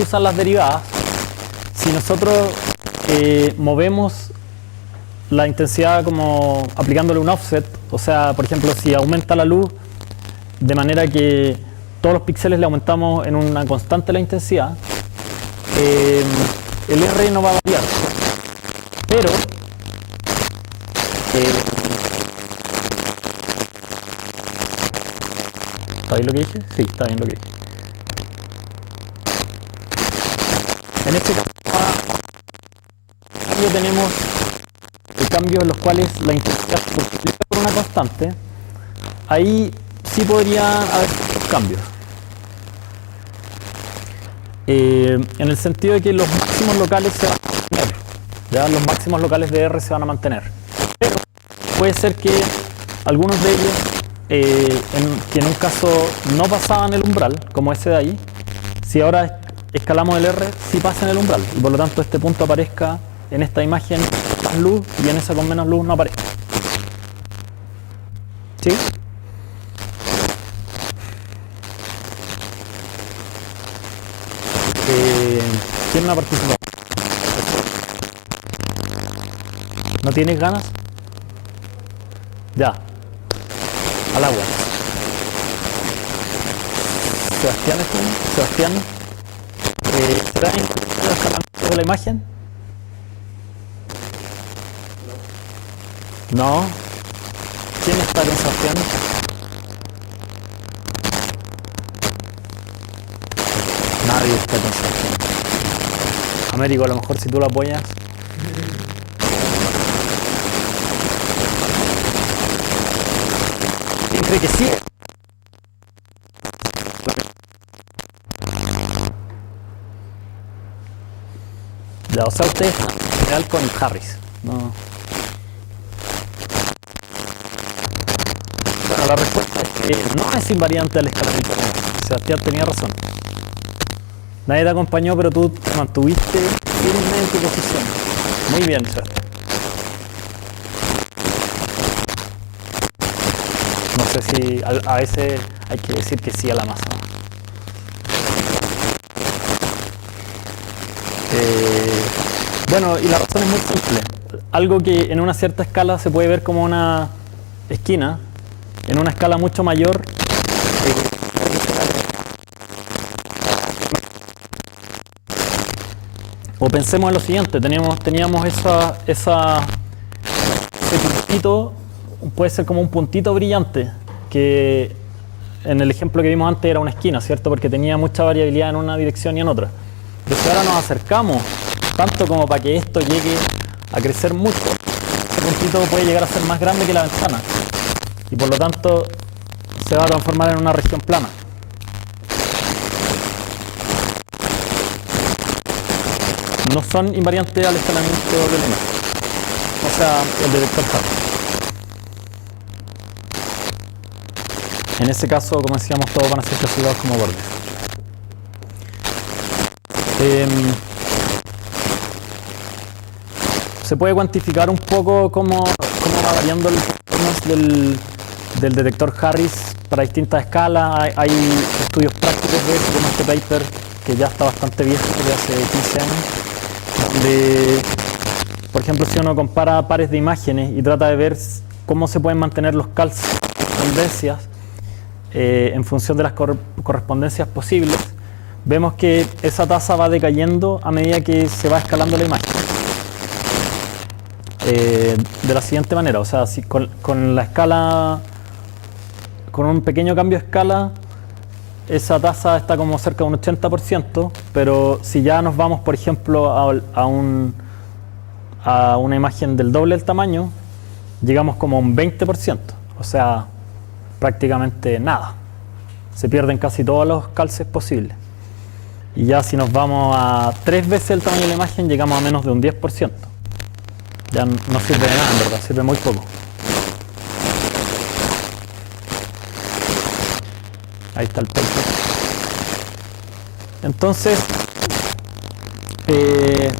Usan las derivadas. Si nosotros movemos la intensidad como aplicándole un offset, o sea, por ejemplo, si aumenta la luz de manera que todos los píxeles le aumentamos en una constante la intensidad, el R no va a variar. Pero ¿está bien lo que dije? Sí, está bien lo que dije. En este caso tenemos cambios en los cuales la intensidad se multiplica por una constante. Ahí sí podría haber cambios. En el sentido de que los máximos locales se van a mantener. ¿Ya? Los máximos locales de R se van a mantener. Pero puede ser que algunos de ellos, que en un caso no pasaban el umbral, como ese de ahí, si ahora escalamos el R, sí pasa en el umbral. Y por lo tanto este punto aparezca en esta imagen más luz y en esa con menos luz no aparezca. ¿Sí? ¿Quién no ha participado? ¿No tienes ganas? Ya. Al agua. Sebastián, Sebastián, ¿será en los escalamientos de la imagen? No. ¿Quién está con Sebastián? Nadie está con Sebastián. Américo, a lo mejor si tú lo apoyas. ¿Quién cree que sí? Ya, o sea, usted está en general con Harris. No. Bueno, la respuesta es que no es invariante al escalamiento. Sebastián tenía razón. Nadie te acompañó, pero tú te mantuviste firme en tu posición. Muy bien, Sebastián. No sé si a veces hay que decir que sí a la masa. Bueno, y la razón es muy simple. Algo que en una cierta escala se puede ver como una esquina, en una escala mucho mayor, o pensemos en lo siguiente, teníamos ese puntito, puede ser como un puntito brillante, que en el ejemplo que vimos antes era una esquina, ¿cierto? Porque tenía mucha variabilidad en una dirección y en otra. Pero si ahora nos acercamos tanto como para que esto llegue a crecer mucho, ese puntito puede llegar a ser más grande que la ventana. Y por lo tanto se va a transformar en una región plana. No son invariantes al escalamiento de la imagen. O sea, el detector Harris. En ese caso, como decíamos, todos van a ser clasificados como bordes. Se puede cuantificar un poco cómo va variando el performance del detector Harris para distintas escalas. Hay estudios prácticos de eso, como este paper que ya está bastante viejo, de hace 15 años. Por ejemplo, si uno compara pares de imágenes y trata de ver cómo se pueden mantener los correspondencias en función de las correspondencias posibles, vemos que esa tasa va decayendo a medida que se va escalando la imagen. De la siguiente manera, o sea, si con la escala, con un pequeño cambio de escala, esa tasa está como cerca de un 80%, pero si ya nos vamos, por ejemplo, a una imagen del doble del tamaño, llegamos como a un 20%, o sea, prácticamente nada. Se pierden casi todos los calces posibles. Y ya si nos vamos a 3 veces el tamaño de la imagen, llegamos a menos de un 10%. Ya no sirve de nada, en verdad, sirve muy poco. Ahí está el paper. Entonces,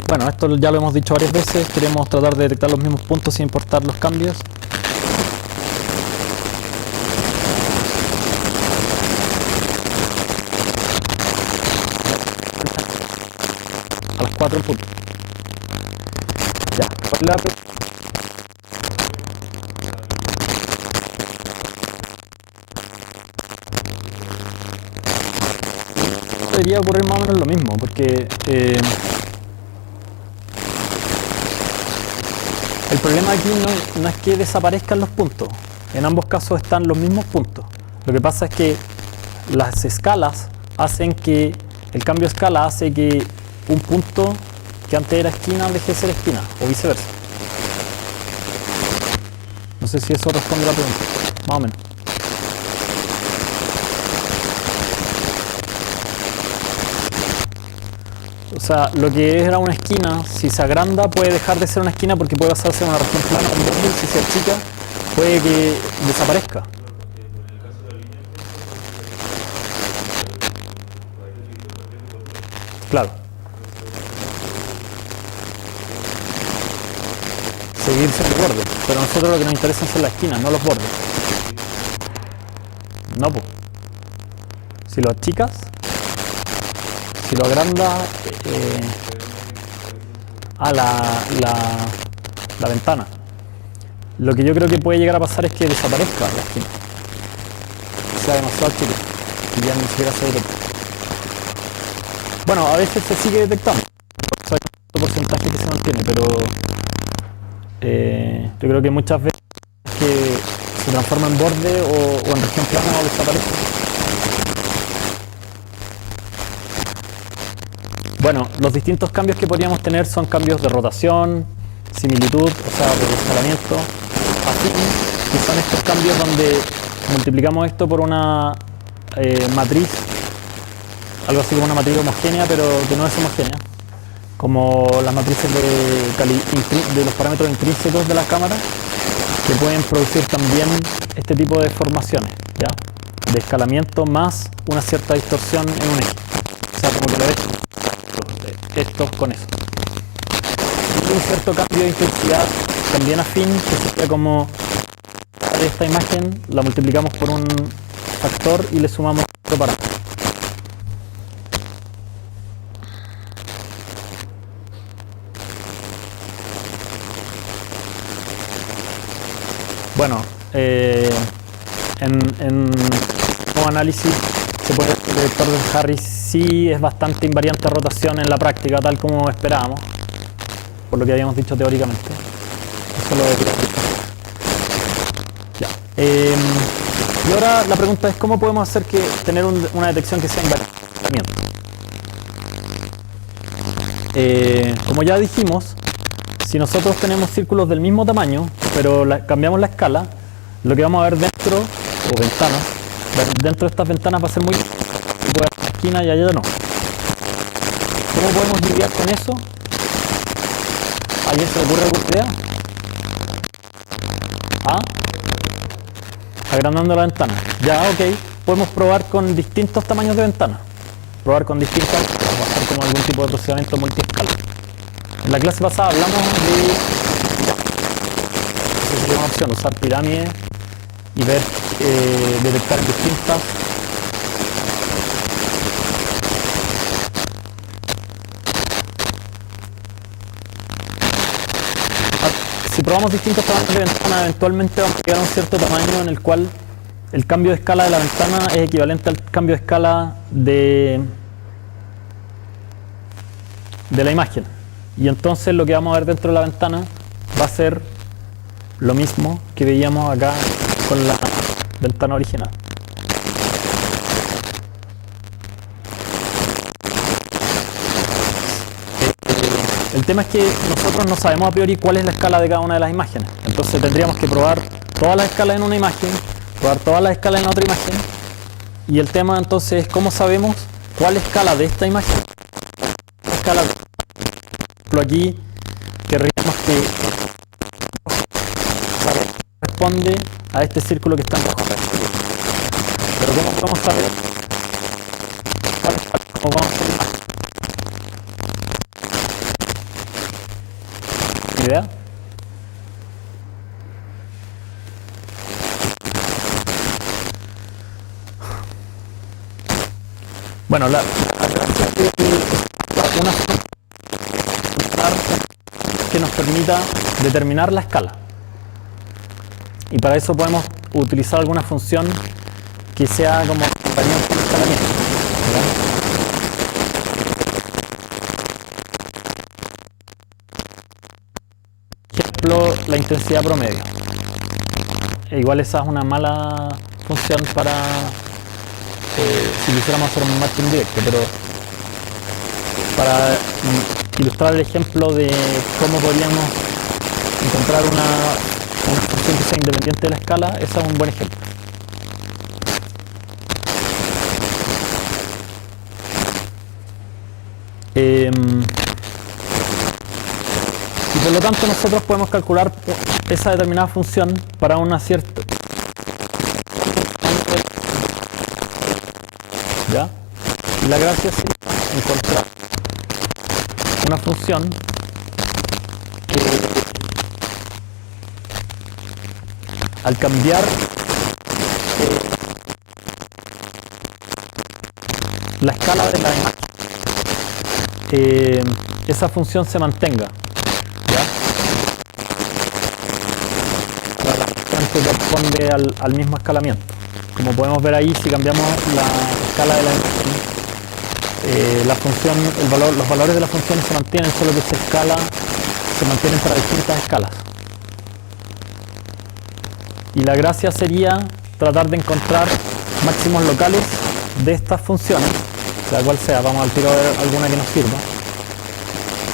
bueno, esto ya lo hemos dicho varias veces, queremos tratar de detectar los mismos puntos sin importar los cambios. A las 4 en punto. Ya, debería ocurrir más o menos lo mismo, porque el problema aquí no es que desaparezcan los puntos, en ambos casos están los mismos puntos. Lo que pasa es que las escalas hacen que, el cambio de escala hace que un punto que antes era esquina deje de ser esquina, o viceversa. No sé si eso responde a la pregunta, más o menos. O sea, lo que era una esquina, si se agranda puede dejar de ser una esquina porque puede pasar a ser una región plana, y si se achica puede que desaparezca. Claro. Seguir siendo borde, pero a nosotros lo que nos interesa son las esquinas, no los bordes. No, pues. Si lo achicas, si lo agranda a la ventana. Lo que yo creo que puede llegar a pasar es que desaparezca la esquina. Sea demasiado chico y ya ni siquiera se detecta. Bueno, a veces se sigue detectando. O sea, hay un porcentaje que se mantiene, pero yo creo que muchas veces que se transforma en borde o en región plana o desaparece. Bueno, los distintos cambios que podríamos tener son cambios de rotación, similitud, o sea, de escalamiento, afín, que son estos cambios donde multiplicamos esto por una matriz, algo así como una matriz homogénea, pero que no es homogénea, como las matrices de los parámetros intrínsecos de la cámara, que pueden producir también este tipo de formaciones, ¿ya? De escalamiento más una cierta distorsión en un eje. O sea, como que le ves esto con eso. Y un cierto cambio de intensidad también afín, que sería como esta imagen la multiplicamos por un factor y le sumamos otro parámetro. Bueno, en como análisis se puede ver que el detector de Harris sí es bastante invariante de rotación en la práctica, tal como esperábamos, por lo que habíamos dicho teóricamente. Eso lo ya. Y ahora la pregunta es cómo podemos hacer que tener una detección que sea invariante. Como ya dijimos, si nosotros tenemos círculos del mismo tamaño, pero cambiamos la escala, lo que vamos a ver dentro, o ventanas, dentro de estas ventanas va a ser muy... puede haber una esquina y allá no. ¿Cómo podemos lidiar con eso? ¿A alguien se le ocurre alguna idea? ¿Ah? Agrandando la ventana. Ya, ok. Podemos probar con distintos tamaños de ventana. Probar con distintas... Vamos a hacer como algún tipo de procedimiento multiescala. En la clase pasada hablamos de... Esa sería una opción, usar pirámides y ver, detectar distintas... Si probamos distintos tamaños de ventana, eventualmente vamos a llegar a un cierto tamaño en el cual el cambio de escala de la ventana es equivalente al cambio de escala de la imagen. Y entonces lo que vamos a ver dentro de la ventana va a ser lo mismo que veíamos acá con la ventana original. El tema es que nosotros no sabemos a priori cuál es la escala de cada una de las imágenes. Entonces tendríamos que probar todas las escalas en una imagen, probar todas las escalas en la otra imagen. Y el tema entonces es cómo sabemos cuál escala de esta imagen. La escala, por ejemplo, aquí querríamos que responde a este círculo que está en rojo. Pero ¿cómo vamos a saber cuál escala? ¿Cómo vamos a hacer? ¿Idea? Bueno, una que nos permita determinar la escala. Y para eso podemos utilizar alguna función que sea como invariante de escalamiento. Ejemplo, la intensidad promedio. Igual esa es una mala función para si quisiéramos hacer un matching directo, pero para ilustrar el ejemplo de cómo podríamos encontrar una función que sea independiente de la escala, ese es un buen ejemplo. Y por lo tanto nosotros podemos calcular esa determinada función para una cierta... ¿Ya? Y la gracia es encontrar una función que al cambiar la escala de la imagen, esa función se mantenga. Que corresponde al mismo escalamiento. Como podemos ver ahí, si cambiamos la escala de la imagen, la función, los valores de la función se mantienen, solo que se mantienen para distintas escalas. Y la gracia sería tratar de encontrar máximos locales de estas funciones, sea cual sea, vamos al tiro a ver alguna que nos sirva,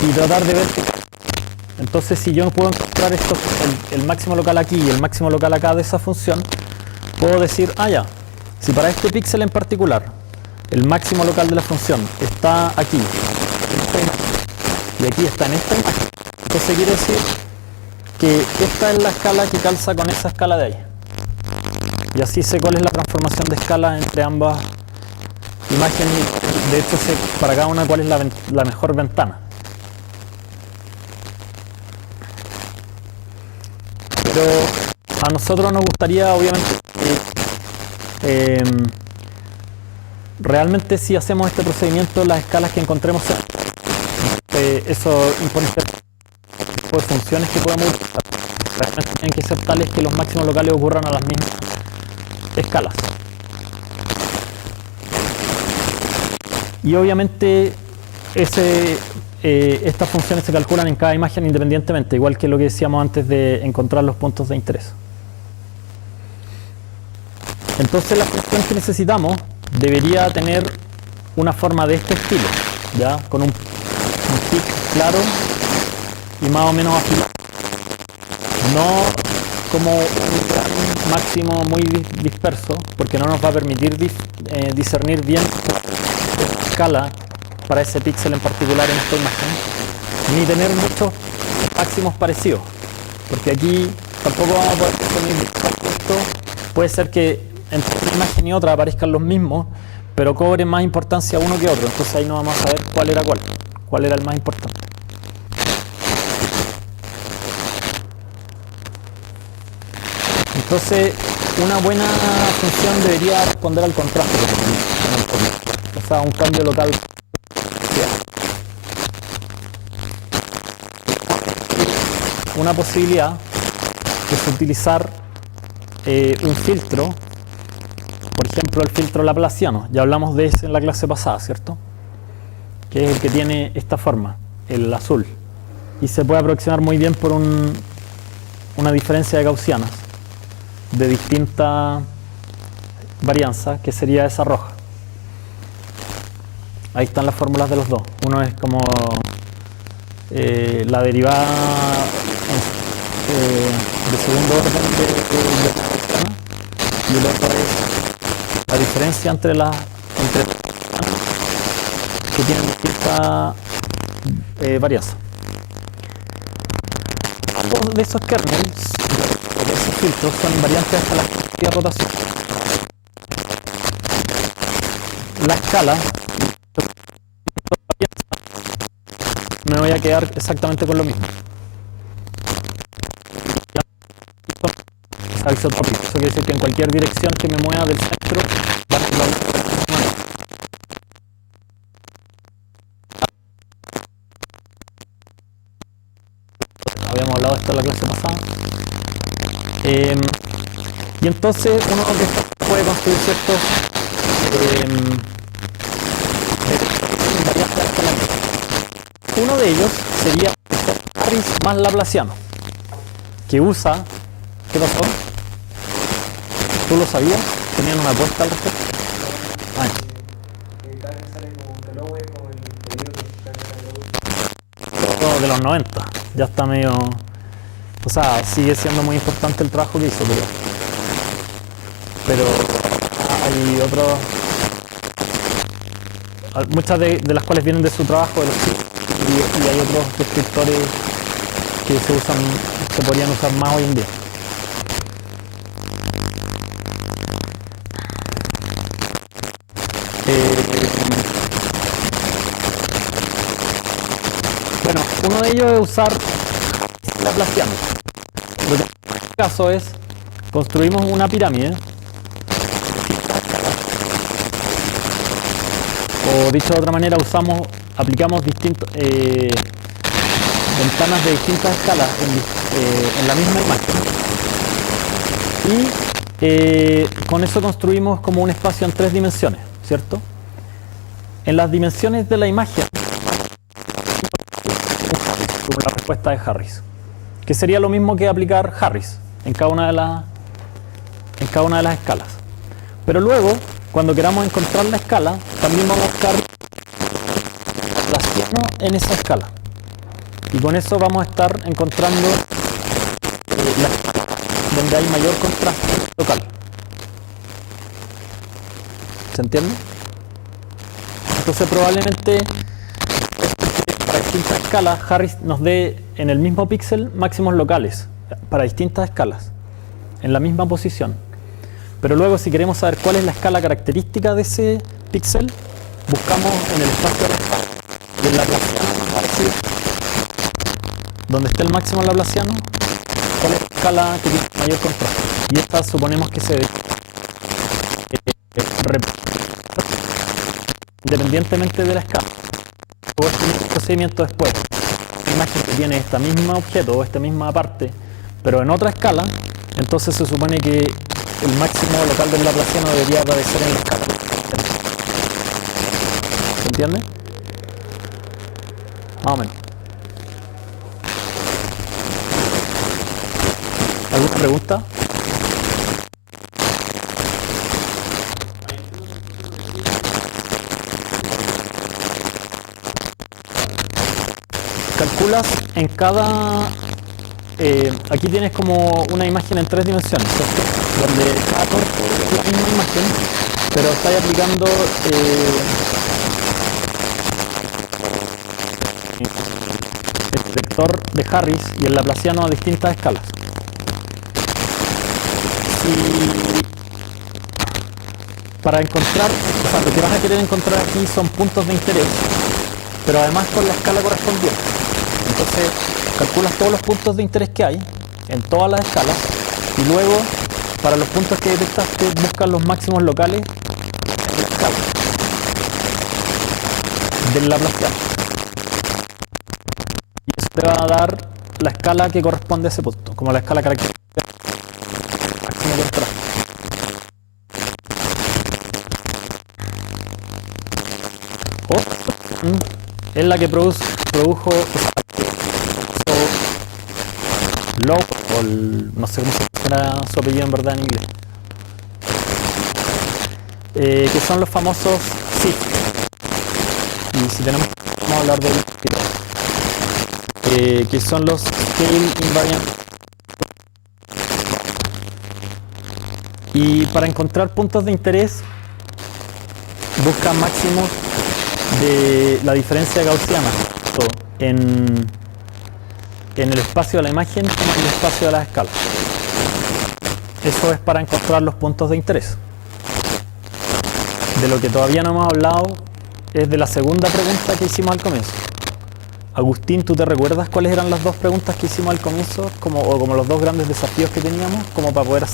y tratar de ver que... Entonces, si yo puedo encontrar esto, el máximo local aquí y el máximo local acá de esa función, puedo decir, ya, si para este píxel en particular, el máximo local de la función está aquí, en esta imagen, y aquí está en esta imagen, entonces quiere decir que esta es la escala que calza con esa escala de ahí. Y así sé cuál es la transformación de escala entre ambas imágenes, de hecho sé para cada una cuál es la mejor ventana. Pero a nosotros nos gustaría, obviamente, realmente si hacemos este procedimiento, las escalas que encontremos, eso impone cierto tipo de funciones que podemos utilizar. Realmente tienen que ser tales que los máximos locales ocurran a las mismas escalas. Y obviamente estas funciones se calculan en cada imagen independientemente, igual que lo que decíamos antes de encontrar los puntos de interés. Entonces la función que necesitamos debería tener una forma de este estilo, ¿ya? Con un pic claro y más o menos afilado. No como un gran máximo muy disperso, porque no nos va a permitir discernir bien la escala para ese píxel en particular en esta imagen, ni tener muchos máximos parecidos, porque aquí tampoco vamos a poder discernir esto. Puede ser que entre una imagen y otra aparezcan los mismos, pero cobren más importancia uno que otro, entonces ahí no vamos a saber cuál era el más importante. Entonces, una buena función debería responder al contraste, o sea, un cambio local. Una posibilidad es utilizar un filtro, por ejemplo el filtro laplaciano. Ya hablamos de ese en la clase pasada, ¿cierto? Que es el que tiene esta forma, el azul, y se puede aproximar muy bien por una diferencia de gaussianas de distinta varianza, que sería esa roja. Ahí están las fórmulas de los dos. Uno es como la derivada de segundo orden y el otro es la diferencia entre que tienen distinta varianza. Todos de esos kernels, de esos filtros, son invariantes hasta la de rotación. La escala, me voy a quedar exactamente con lo mismo. Isotrópico. Eso quiere decir que en cualquier dirección que me mueva del centro va a ser la misma. Habíamos hablado de esto en la clase pasada. Y entonces uno puede construir ciertos variantes escalares. Uno de ellos sería Harris más laplaciano, que usa... ¿Qué pasó? ¿Tú lo sabías? ¿Tenían una apuesta al respecto? De los 90. Ya está medio... O sea, sigue siendo muy importante el trabajo que hizo, pero hay otros... Muchas de las cuales vienen de su trabajo, de los y hay otros descriptores que se podrían usar más hoy en día. Bueno, uno de ellos es usar laplaciano. Lo que en este caso es, construimos una pirámide, o dicho de otra manera, aplicamos distintos ventanas de distintas escalas en la misma imagen, y con eso construimos como un espacio en 3 dimensiones, ¿cierto? En las dimensiones de la imagen, la respuesta de Harris, que sería lo mismo que aplicar Harris en cada una de las escalas. Pero luego, cuando queramos encontrar la escala, también vamos a buscar laplaciano en esa escala. Y con eso vamos a estar encontrando la escala donde hay mayor contraste local. ¿Se entiende? Entonces probablemente para distintas escalas Harris nos dé en el mismo píxel máximos locales para distintas escalas en la misma posición. Pero luego, si queremos saber cuál es la escala característica de ese píxel, buscamos en el espacio del laplaciano, donde esté el máximo laplaciano, cuál es la escala que tiene mayor contraste. Y esta suponemos que se independientemente de la escala. O este procedimiento después, una imagen que tiene este mismo objeto o esta misma parte, pero en otra escala, entonces se supone que el máximo local del laplaciano debería aparecer en la escala. ¿Se entiende? Más o menos. ¿Alguna pregunta? calculas en cada... aquí tienes como una imagen en 3 dimensiones, ¿cierto? Donde cada torso es la misma imagen, pero estáis aplicando el detector de Harris y el laplaciano a distintas escalas. Y para encontrar, o sea, lo que vas a querer encontrar aquí son puntos de interés, pero además con la escala correspondiente. Entonces calculas todos los puntos de interés que hay en todas las escalas y luego para los puntos que detectaste buscas los máximos locales en la escala del laplaciano. Y eso te va a dar la escala que corresponde a ese punto, como la escala característica máximo contraste. Es la que produjo Low, o no sé cómo se llama su apellido en verdad en inglés, que son los famosos SIFT. Y si tenemos, vamos a hablar de ellos, que son los Scale Invariant. Y para encontrar puntos de interés busca máximos de la diferencia gaussiana en el espacio de la imagen como en el espacio de la escala. Eso es para encontrar los puntos de interés. De lo que todavía no hemos hablado es de la segunda pregunta que hicimos al comienzo. Agustín, ¿tú te recuerdas cuáles eran las 2 preguntas que hicimos al comienzo? Como los 2 grandes desafíos que teníamos como para poder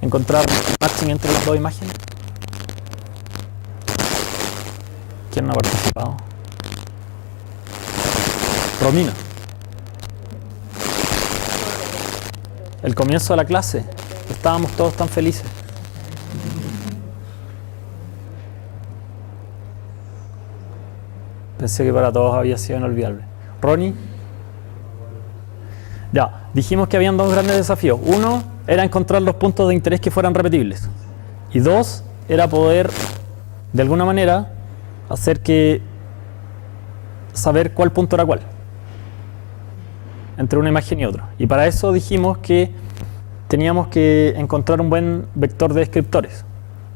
encontrar matching entre las 2 imágenes. ¿Quién no ha participado? Romina. El comienzo de la clase. Estábamos todos tan felices. Pensé que para todos había sido inolvidable. Ronnie. Ya, dijimos que habían 2 grandes desafíos. Uno era encontrar los puntos de interés que fueran repetibles. Y 2 era poder, de alguna manera, saber cuál punto era cuál entre una imagen y otra. Y para eso dijimos que teníamos que encontrar un buen vector de descriptores.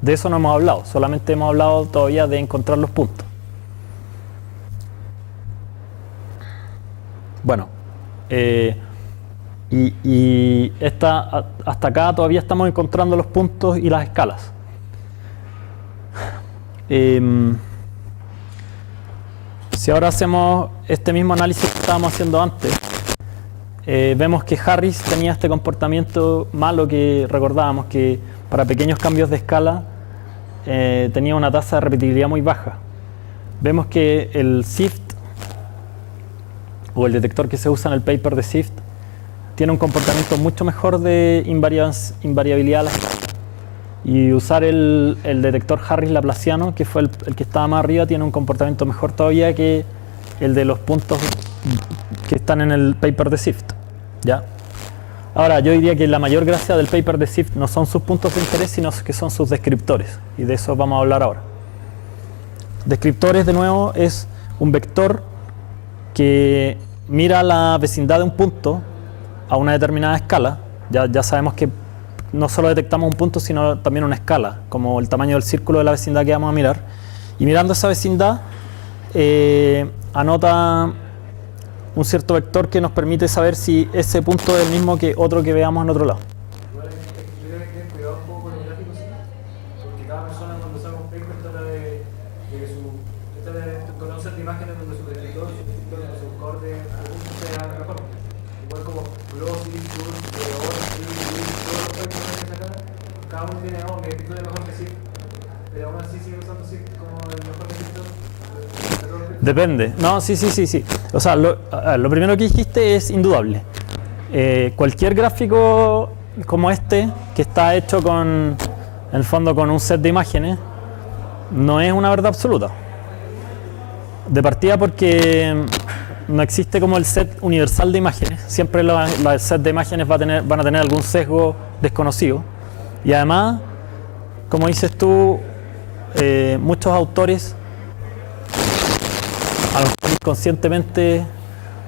De eso no hemos hablado, solamente hemos hablado todavía de encontrar los puntos. Bueno, hasta acá todavía estamos encontrando los puntos y las escalas. Si ahora hacemos este mismo análisis que estábamos haciendo antes, vemos que Harris tenía este comportamiento malo que recordábamos, que para pequeños cambios de escala tenía una tasa de repetibilidad muy baja. Vemos que el SIFT, o el detector que se usa en el paper de SIFT, tiene un comportamiento mucho mejor de invariabilidad a la escala. Y usar el detector Harris laplaciano, que fue el que estaba más arriba, tiene un comportamiento mejor todavía que el de los puntos que están en el paper de SIFT. ¿Ya? Ahora, yo diría que la mayor gracia del paper de SIFT no son sus puntos de interés, sino que son sus descriptores. Y de eso vamos a hablar ahora. Descriptores, de nuevo, es un vector que mira la vecindad de un punto a una determinada escala. Ya sabemos que no solo detectamos un punto, sino también una escala, como el tamaño del círculo de la vecindad que vamos a mirar. Y mirando esa vecindad, anota un cierto vector que nos permite saber si ese punto es el mismo que otro que veamos en otro lado. Igual hay que tener cuidado un poco con los gráficos, porque cada persona cuando saca un paper trata de conocer imágenes donde su descriptor, su score de puntos sea mejor. Igual como Glossy, Schultz, todos los papers que sacan, cada uno tiene, mi descriptor es mejor que SIFT, pero aún así sigue usando SIFT como el mejor descriptor. Depende. No, sí. O sea, lo primero que dijiste es indudable. Cualquier gráfico como este, que está hecho en el fondo con un set de imágenes, no es una verdad absoluta. De partida porque no existe como el set universal de imágenes. Siempre el set de imágenes van a tener algún sesgo desconocido. Y además, como dices tú, muchos autores, a lo mejor inconscientemente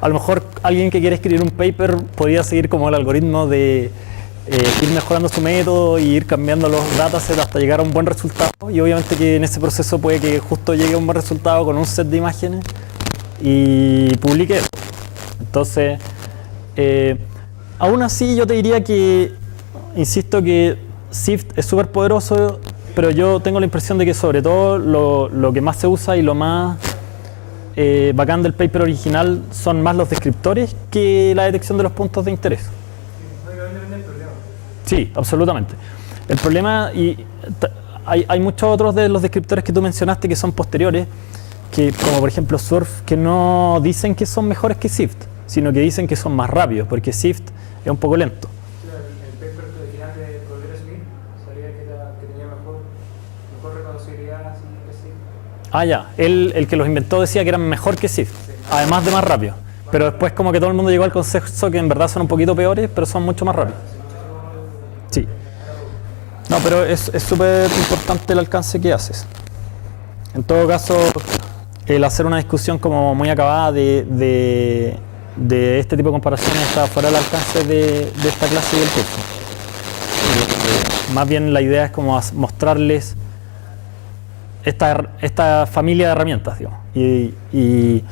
a lo mejor alguien que quiere escribir un paper podría seguir como el algoritmo de ir mejorando su método y ir cambiando los datasets hasta llegar a un buen resultado. Y obviamente que en ese proceso puede que justo llegue a un buen resultado con un set de imágenes y publique eso. Entonces, aún así yo te diría que, insisto que Sift es súper poderoso, pero yo tengo la impresión de que sobre todo lo que más se usa y lo más bacán del paper original son más los descriptores que la detección de los puntos de interés. Sí, absolutamente. El problema, y hay muchos otros de los descriptores que tú mencionaste que son posteriores, que, como por ejemplo Surf, que no dicen que son mejores que Sift, sino que dicen que son más rápidos, porque Sift es un poco lento. El paper original de Cordero Smith salía que tenía mejor reconocibilidad así que Sift. Ah, ya. El que los inventó decía que eran mejor que Sift, además de más rápido. Pero después como que todo el mundo llegó al consenso que en verdad son un poquito peores, pero son mucho más rápidos. Sí. No, pero es súper importante el alcance que haces. En todo caso, el hacer una discusión como muy acabada de este tipo de comparaciones está fuera del alcance de esta clase y del curso. Más bien la idea es como mostrarles esta familia de herramientas, digamos, y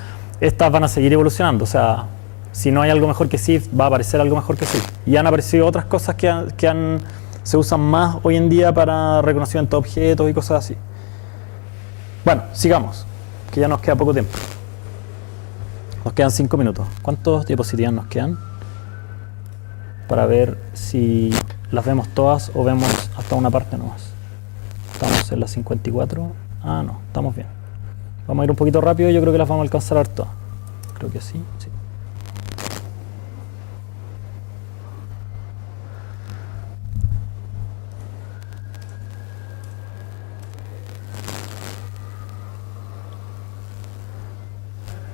estas van a seguir evolucionando. O sea, si no hay algo mejor que Sift, va a aparecer algo mejor que Sift. Y han aparecido otras cosas que se usan más hoy en día para reconocimiento de objetos y cosas así. Bueno, sigamos, que ya nos queda poco tiempo. Nos quedan 5 minutos. ¿Cuántas diapositivas nos quedan? Para ver si las vemos todas o vemos hasta una parte nomás. Estamos en las 54. Ah, no, estamos bien. Vamos a ir un poquito rápido, yo creo que las vamos a alcanzar a ver todas. Creo que sí, sí.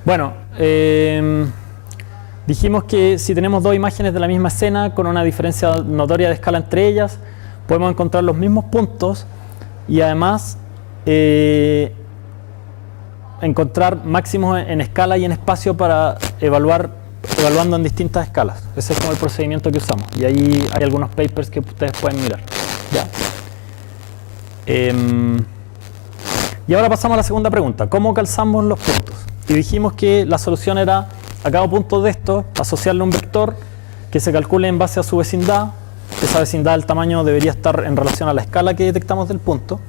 Bueno, dijimos que si tenemos dos imágenes de la misma escena con una diferencia notoria de escala entre ellas, podemos encontrar los mismos puntos y además encontrar máximos en escala y en espacio para evaluando en distintas escalas. Ese es como el procedimiento que usamos y ahí hay algunos papers que ustedes pueden mirar. ¿Ya? Y ahora pasamos a la segunda pregunta. ¿Cómo calzamos los puntos? Y dijimos que la solución era a cada punto de esto asociarle un vector que se calcule en base a su vecindad. Esa vecindad del tamaño debería estar en relación a la escala que detectamos del punto.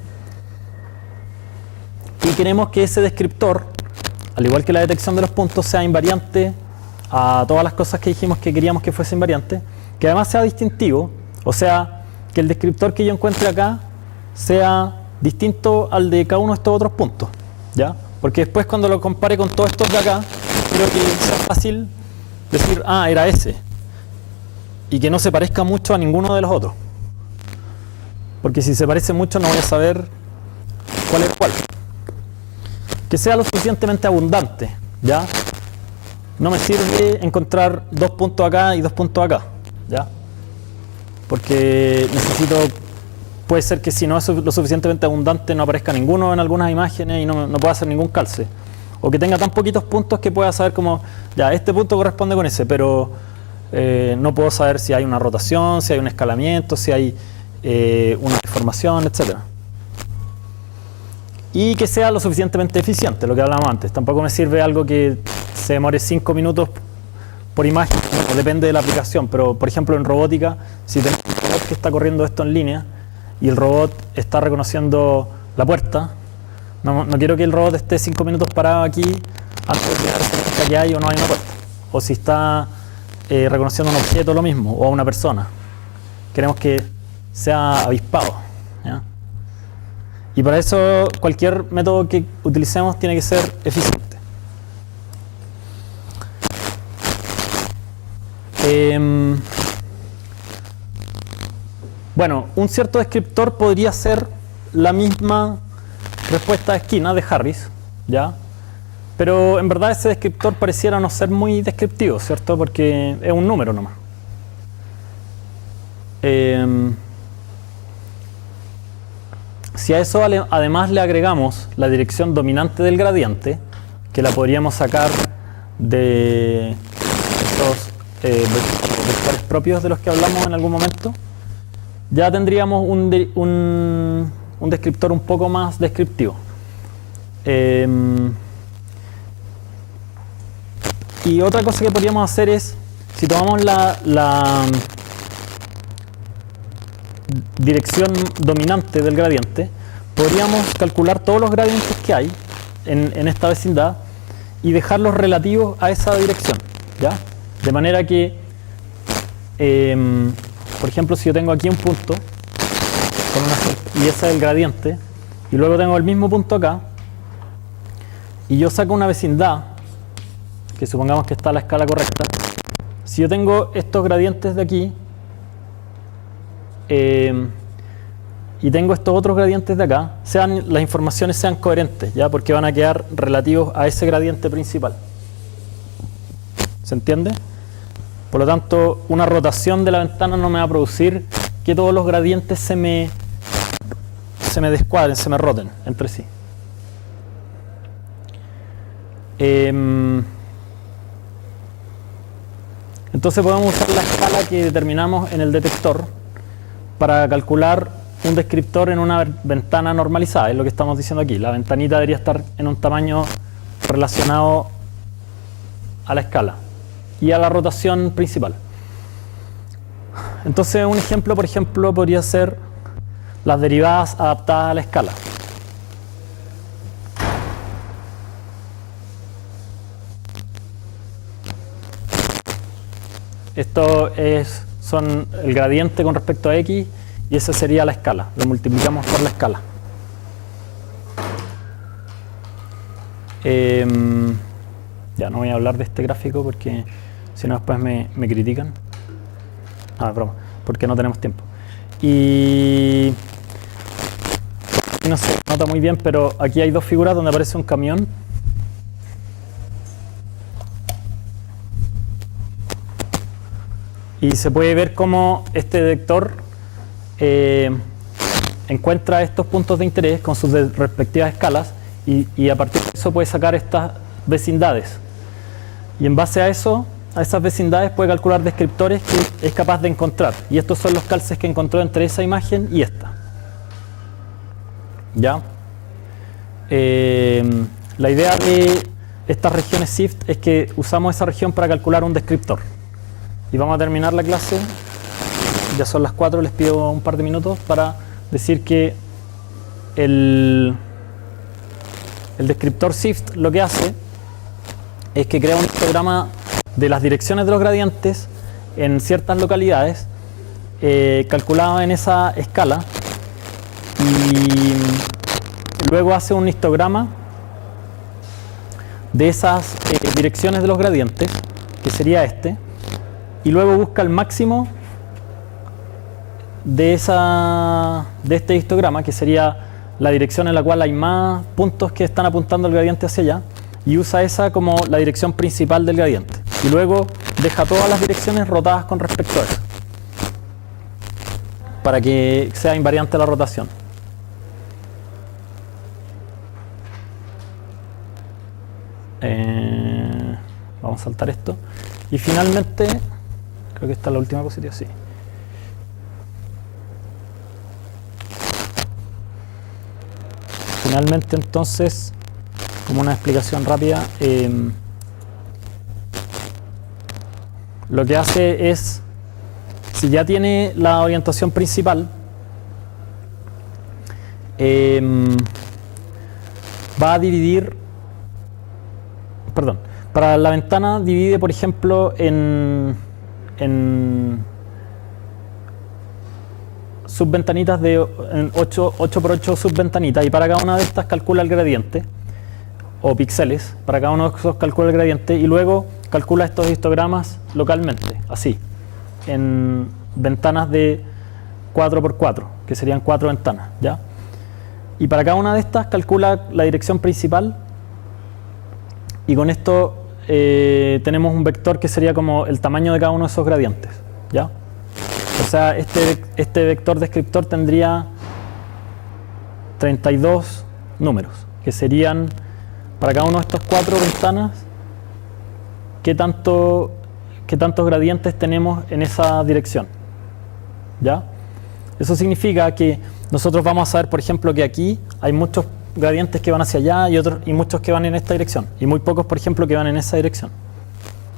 Y queremos que ese descriptor, al igual que la detección de los puntos, sea invariante a todas las cosas que dijimos que queríamos que fuese invariante, que además sea distintivo, o sea, que el descriptor que yo encuentre acá sea distinto al de cada uno de estos otros puntos, ¿ya? Porque después cuando lo compare con todos estos de acá, creo que sea fácil decir, ah, era ese. Y que no se parezca mucho a ninguno de los otros. Porque si se parece mucho no voy a saber cuál es cuál. Que sea lo suficientemente abundante, ¿ya? No me sirve encontrar 2 puntos acá y 2 puntos acá, ¿ya? Porque puede ser que si no es lo suficientemente abundante no aparezca ninguno en algunas imágenes y no pueda hacer ningún calce. O que tenga tan poquitos puntos que pueda saber como, ya, este punto corresponde con ese, pero no puedo saber si hay una rotación, si hay un escalamiento, si hay una deformación, etc. Y que sea lo suficientemente eficiente, lo que hablábamos antes. Tampoco me sirve algo que se demore 5 minutos por imagen, o depende de la aplicación, pero por ejemplo en robótica, si tenemos un robot que está corriendo esto en línea, y el robot está reconociendo la puerta, no quiero que el robot esté 5 minutos parado aquí antes de darse cuenta que hay o no hay una puerta. O si está reconociendo un objeto, lo mismo, o a una persona. Queremos que sea avispado, ¿ya? Y para eso cualquier método que utilicemos tiene que ser eficiente. Bueno, un cierto descriptor podría ser la misma respuesta de esquina de Harris, ¿ya? Pero en verdad ese descriptor pareciera no ser muy descriptivo, ¿cierto? Porque es un número nomás. Si a eso además le agregamos la dirección dominante del gradiente, que la podríamos sacar de estos vectores propios de los que hablamos en algún momento, ya tendríamos un descriptor un poco más descriptivo. Y otra cosa que podríamos hacer es, si tomamos la dirección dominante del gradiente, podríamos calcular todos los gradientes que hay en esta vecindad y dejarlos relativos a esa dirección, ¿ya? De manera que, por ejemplo, si yo tengo aquí un punto y ese es el gradiente, y luego tengo el mismo punto acá, y yo saco una vecindad, que supongamos que está a la escala correcta, si yo tengo estos gradientes de aquí, y tengo estos otros gradientes de acá, las informaciones sean coherentes, ¿ya? Porque van a quedar relativos a ese gradiente principal. ¿Se entiende? Por lo tanto, una rotación de la ventana no me va a producir que todos los gradientes se me descuadren, se me roten entre sí. Entonces podemos usar la escala que determinamos en el detector para calcular un descriptor en una ventana normalizada, es lo que estamos diciendo aquí. La ventanita debería estar en un tamaño relacionado a la escala y a la rotación principal. Entonces un ejemplo, por ejemplo, podría ser las derivadas adaptadas a la escala. Esto son el gradiente con respecto a x y esa sería la escala. Lo multiplicamos por la escala. Ya no voy a hablar de este gráfico porque si no después me critican. Ah, broma, porque no tenemos tiempo. Y no se nota muy bien, pero aquí hay dos figuras donde aparece un camión. Y se puede ver cómo este detector encuentra estos puntos de interés con sus respectivas escalas y a partir de eso puede sacar estas vecindades. Y en base a eso, a esas vecindades puede calcular descriptores que es capaz de encontrar. Y estos son los calces que encontró entre esa imagen y esta. ¿Ya? La idea de estas regiones SIFT es que usamos esa región para calcular un descriptor. Y vamos a terminar la clase, ya son las 4, les pido un par de minutos para decir que el descriptor SIFT lo que hace es que crea un histograma de las direcciones de los gradientes en ciertas localidades, calculado en esa escala, y luego hace un histograma de esas direcciones de los gradientes, que sería este, y luego busca el máximo de este histograma, que sería la dirección en la cual hay más puntos que están apuntando el gradiente hacia allá, y usa esa como la dirección principal del gradiente. Y luego deja todas las direcciones rotadas con respecto a eso, para que sea invariante la rotación. Vamos a saltar esto. Y finalmente, creo que esta es la última cosita, sí. Finalmente, entonces, como una explicación rápida, lo que hace es, si ya tiene la orientación principal, va a dividir, perdón, para la ventana divide, por ejemplo, en subventanitas de 8 por 8 subventanitas, y para cada una de estas calcula el gradiente, o píxeles, para cada uno de esos calcula el gradiente, y luego calcula estos histogramas localmente, así, en ventanas de 4 por 4, que serían 4 ventanas, ¿ya? Y para cada una de estas calcula la dirección principal, y con esto tenemos un vector que sería como el tamaño de cada uno de esos gradientes, ¿ya? O sea, este vector descriptor tendría 32 números, que serían, para cada uno de estas 4 ventanas, qué tantos gradientes tenemos en esa dirección. ¿Ya? Eso significa que nosotros vamos a saber, por ejemplo, que aquí hay muchos gradientes que van hacia allá y muchos que van en esta dirección, y muy pocos, por ejemplo, que van en esa dirección.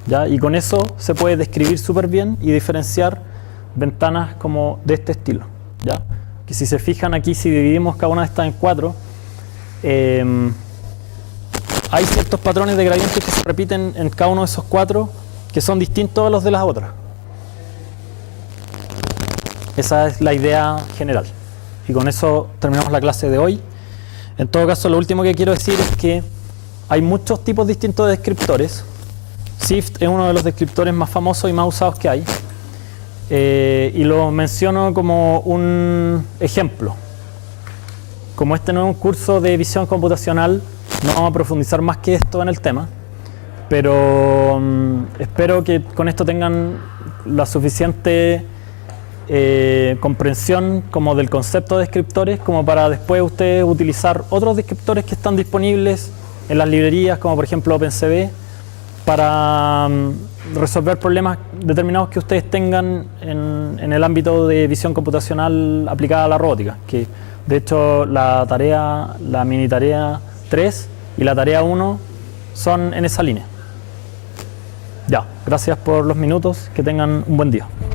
¿Ya? Y con eso se puede describir súper bien y diferenciar ventanas como de este estilo. ¿Ya? Que si se fijan aquí, si dividimos cada una de estas en 4, hay ciertos patrones de gradientes que se repiten en cada uno de esos 4 que son distintos a los de las otras. Esa es la idea general. Y con eso terminamos la clase de hoy. En todo caso, lo último que quiero decir es que hay muchos tipos distintos de descriptores. SIFT es uno de los descriptores más famosos y más usados que hay. Y lo menciono como un ejemplo. Como este no es un curso de visión computacional, no vamos a profundizar más que esto en el tema, pero espero que con esto tengan la suficiente comprensión como del concepto de descriptores, como para después ustedes utilizar otros descriptores que están disponibles en las librerías, como por ejemplo OpenCV, para resolver problemas determinados que ustedes tengan en el ámbito de visión computacional aplicada a la robótica, que de hecho la mini tarea 3 y la tarea 1 son en esa línea. Ya, gracias por los minutos, que tengan un buen día.